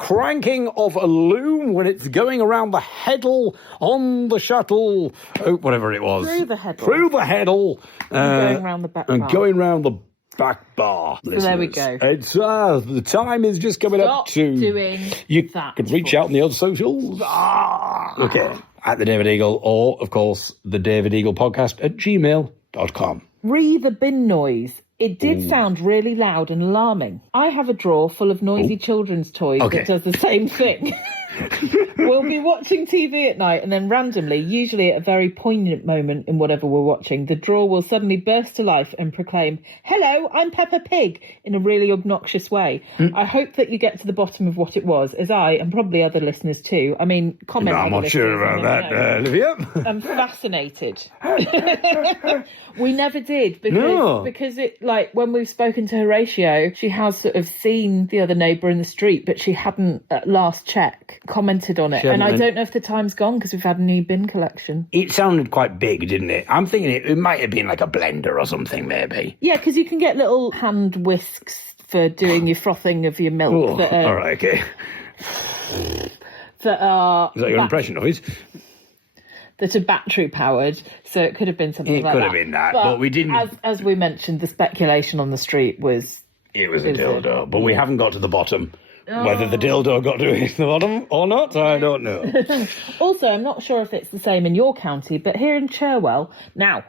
cranking of a loom when it's going around the heddle on the shuttle, whatever it was. Through the heddle. And going round the back bar. And going round the back bar. So there we go. It's the time is just coming up to doing you that. Can reach out on the other socials. Okay, at the David Eagle, or of course the David Eagle podcast at gmail.com. The bin noise. It did sound really loud and alarming. I have a drawer full of noisy children's toys that does the same thing. We'll be watching TV at night, and then randomly, usually at a very poignant moment in whatever we're watching, the drawer will suddenly burst to life and proclaim, "Hello, I'm Peppa Pig," in a really obnoxious way. I hope that you get to the bottom of what it was, as I, and probably other listeners too. I mean, comment. No, I'm not sure about that, Olivia. I'm fascinated. We never did, because it, like, when we've spoken to Horatio, she has sort of seen the other neighbour in the street, but she hadn't, at last check, commented on it. And I don't know if the time's gone, because we've had a new bin collection. It sounded quite big, didn't it? I'm thinking it might have been like a blender or something, maybe. Yeah, because you can get little hand whisks for doing your frothing of your milk. All right, okay. That are... Is that your impression of it? That are battery powered, so it could have been something like that. It could have been that, but we didn't. As we mentioned, the speculation on the street was... It was a dildo, but we haven't got to the bottom. Whether the dildo got to hit the bottom or not, I don't know. Also, I'm not sure if it's the same in your county, but here in Cherwell, now,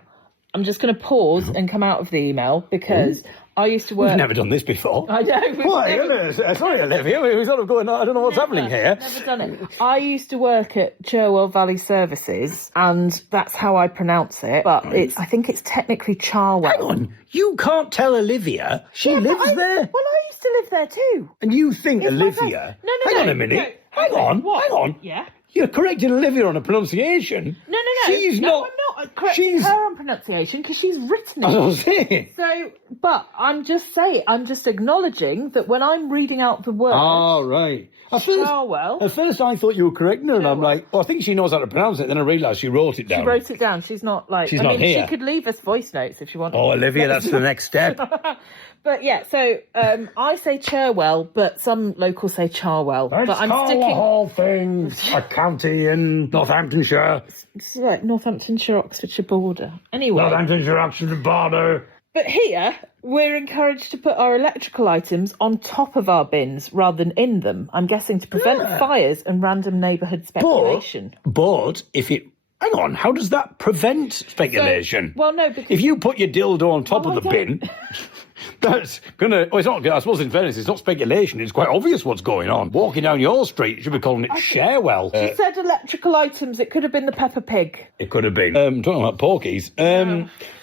I'm just going to pause and come out of the email because I used to work... We've never done this before. I know. Sorry, Olivia, we're sort of going, I don't know what's happening here. Never done it. I used to work at Cherwell Valley Services, and that's how I pronounce it, but I think it's technically Charwell. Hang on, you can't tell Olivia. She lives there. Well, I used to live there too. And you think It's my Olivia... place. No, Hang on a minute. no. Hang on. What? Hang on. Yeah? You're correcting Olivia on a pronunciation. No. She's not... I'm not correcting her on pronunciation because she's written it. I was saying. So, but I'm just acknowledging that when I'm reading out the word... Oh, right. Charwell... At first I thought you were correcting her, and I'm like, I think she knows how to pronounce it. Then I realised she wrote it down. She wrote it down. She's not like... She's not here. She could leave us voice notes if she wanted. Oh, Olivia, that's the next step. But yeah, so I say Cherwell, but some locals say Charwell. But I'm sticking... the whole thing, a county in Northamptonshire. It's like Northamptonshire, Oxfordshire border. Anyway. Northamptonshire, Oxfordshire border. But here, we're encouraged to put our electrical items on top of our bins rather than in them. I'm guessing to prevent fires and random neighbourhood speculation. But if it... Hang on, how does that prevent speculation? Well, no, because... If you put your dildo on top of the I don't. bin... That's gonna... Well, it's not... I suppose in fairness, it's not speculation. It's quite obvious what's going on. Walking down your street, you should be calling it Sharewell. She said electrical items. It could have been the Peppa Pig. It could have been. Talking about porkies.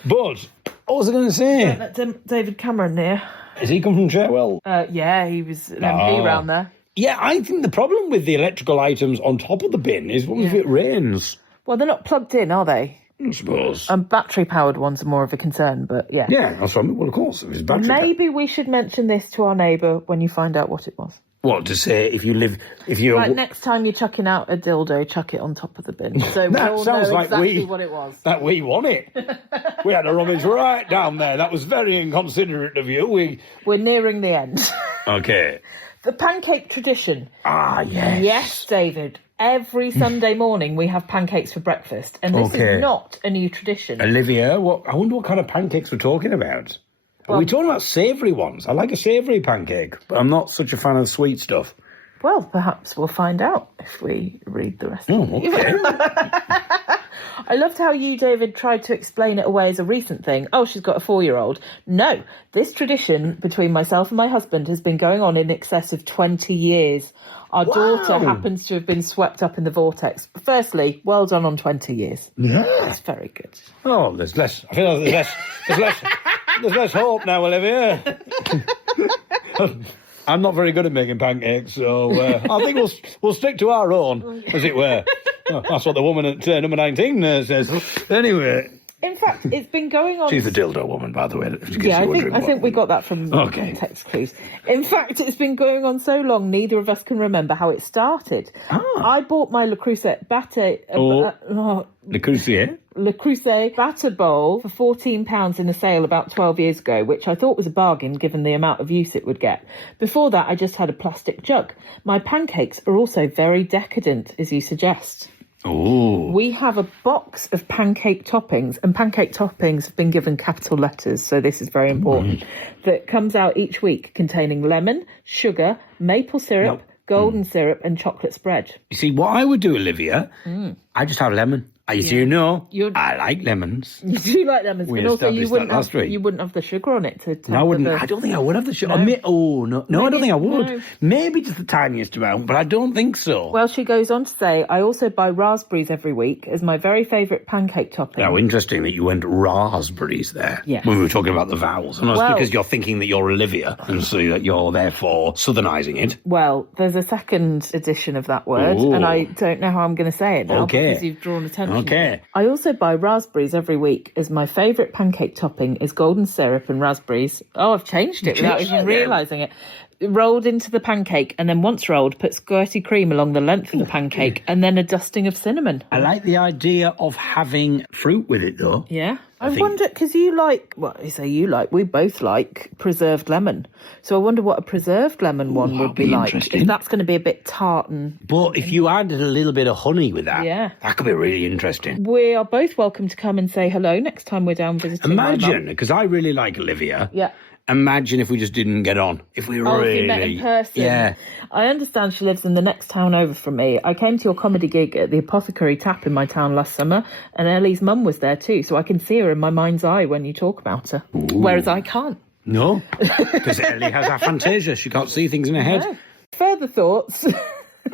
But what was I going to say? That's David Cameron there. Has he come from Sharewell? Yeah, he was an MP round there. Yeah, I think the problem with the electrical items on top of the bin is what if it rains? Well, they're not plugged in, are they? I suppose. Battery-powered ones are more of a concern, but yeah. Yeah, that's what I mean. Well, of course, if it's battery. Maybe we should mention this to our neighbour when you find out what it was. What, to say if you're... Like, next time you're chucking out a dildo, chuck it on top of the bin. So we That all sounds know like exactly what it was. That we want it. We had a rummage right down there. That was very inconsiderate of you. We're nearing the end. Okay. The pancake tradition. Ah, yes. Yes, David. Every Sunday morning we have pancakes for breakfast, and this is not a new tradition. Olivia, I wonder what kind of pancakes we're talking about. Are we talking about savoury ones? I like a savoury pancake, but I'm not such a fan of sweet stuff. Well, perhaps we'll find out if we read the rest of it. Okay. I loved how you, David, tried to explain it away as a recent thing. Oh, she's got a 4-year-old. No, this tradition between myself and my husband has been going on in excess of 20 years. Our daughter happens to have been swept up in the vortex. Firstly, well done on 20 years. Yeah. That's very good. Oh, there's less. I feel like there's less hope now, Olivia. I'm not very good at making pancakes, so I think we'll stick to our own, as it were. Oh, that's what the woman at number 19 says. Anyway. In fact, it's been going on... She's the dildo woman, by the way. Yeah, I think we got that from text clues. In fact, it's been going on so long, neither of us can remember how it started. I bought my Le Creuset batter... Le Creuset? Le Creuset batter bowl for £14 in a sale about 12 years ago, which I thought was a bargain given the amount of use it would get. Before that, I just had a plastic jug. My pancakes are also very decadent, as you suggest. Ooh. We have a box of pancake toppings, and pancake toppings have been given capital letters, so this is very important, that comes out each week containing lemon, sugar, maple syrup, golden syrup and chocolate spread. You see, what I would do, Olivia, I just have lemon. As you know, I like lemons. You do like lemons, We but also you established wouldn't have the sugar on it. No, I wouldn't. I don't think I would have the sugar. No, I don't think I would. No. Maybe just the tiniest amount, but I don't think so. Well, she goes on to say, I also buy raspberries every week as my very favourite pancake topping. How interesting that you went raspberries there. Yes. When we were talking about the vowels. And that's because you're thinking that you're Olivia, and so that you're therefore southernising it. Well, there's a second edition of that word, and I don't know how I'm going to say it now because you've drawn attention to it. I also buy raspberries every week as my favourite pancake topping is golden syrup and raspberries. Oh, I've changed it without even realising it. Rolled into the pancake, and then once rolled, put squirty cream along the length of the pancake, and then a dusting of cinnamon. I like the idea of having fruit with it, though. Yeah. I wonder, because you like, we both like preserved lemon. So I wonder what a preserved lemon one would be like. If that's going to be a bit tart and... But if you added a little bit of honey with that, that could be really interesting. We are both welcome to come and say hello next time we're down visiting. Imagine, because I really like Olivia. Yeah. imagine if we just didn't get on. If we Oh, really... if you met in person. Yeah. I understand she lives in the next town over from me. I came to your comedy gig at the Apothecary Tap in my town last summer, and Ellie's mum was there too, so I can see her in my mind's eye when you talk about her. Ooh. Whereas I can't. No, because Ellie has aphantasia. She can't see things in her head. No. Further thoughts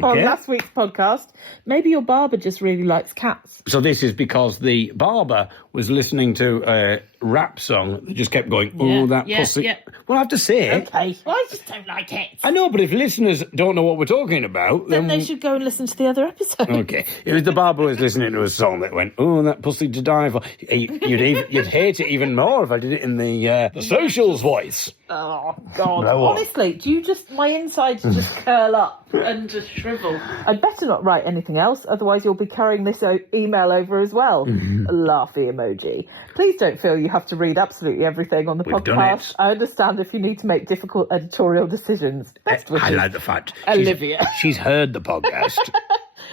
on last week's podcast. Maybe your barber just really likes cats. So this is because the barber was listening to a rap song that just kept going, oh, that pussy. Yeah. Well, I have to say... Okay. Well, I just don't like it. I know, but if listeners don't know what we're talking about... Then they should go and listen to the other episode. Okay. It was the barber was listening to a song that went, oh, that pussy to die for. You'd hate it even more if I did it in the socials voice. Oh, God. No, what? Honestly, do you just... My insides just curl up and just shrivel. I'd better not write anything else, otherwise you'll be carrying this email over as well. A laughy emoji. Please don't feel you have to read absolutely everything on the We've done podcast. it. I understand if you need to make difficult editorial decisions. Best wishes. I like the fact. Olivia. She's heard the podcast.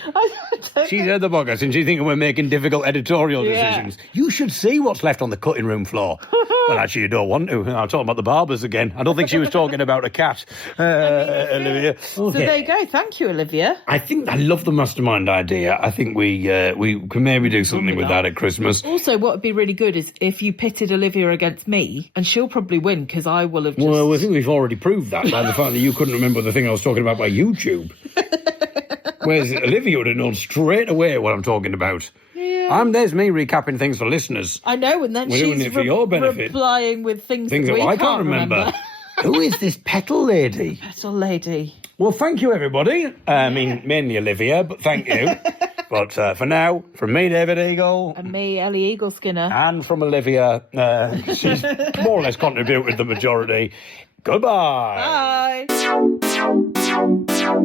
I don't She's know. heard the podcast and she's thinking we're making difficult editorial Yeah. decisions. You should see what's left on the cutting room floor. Well, actually, you don't want to. I'm talking about the barbers again. I don't think she was talking about a cat, Olivia. So there you go. Thank you, Olivia. I think I love the mastermind idea. I think we can maybe do something with that at Christmas. Also, what would be really good is if you pitted Olivia against me, and she'll probably win because I will have just... Well, I think we've already proved that by the fact that you couldn't remember the thing I was talking about by YouTube. Whereas Olivia would have known straight away what I'm talking about. Yeah. There's me recapping things for listeners. I know, and then We're doing she's it for your benefit. replying with things that we I can't remember. Who is this petal lady? Petal lady. Well, thank you, everybody. I mean, mainly Olivia, but thank you. But for now, from me, David Eagle, And me, Ellie Eagle Skinner. and from Olivia, she's more or less contributed the majority. Goodbye. Bye.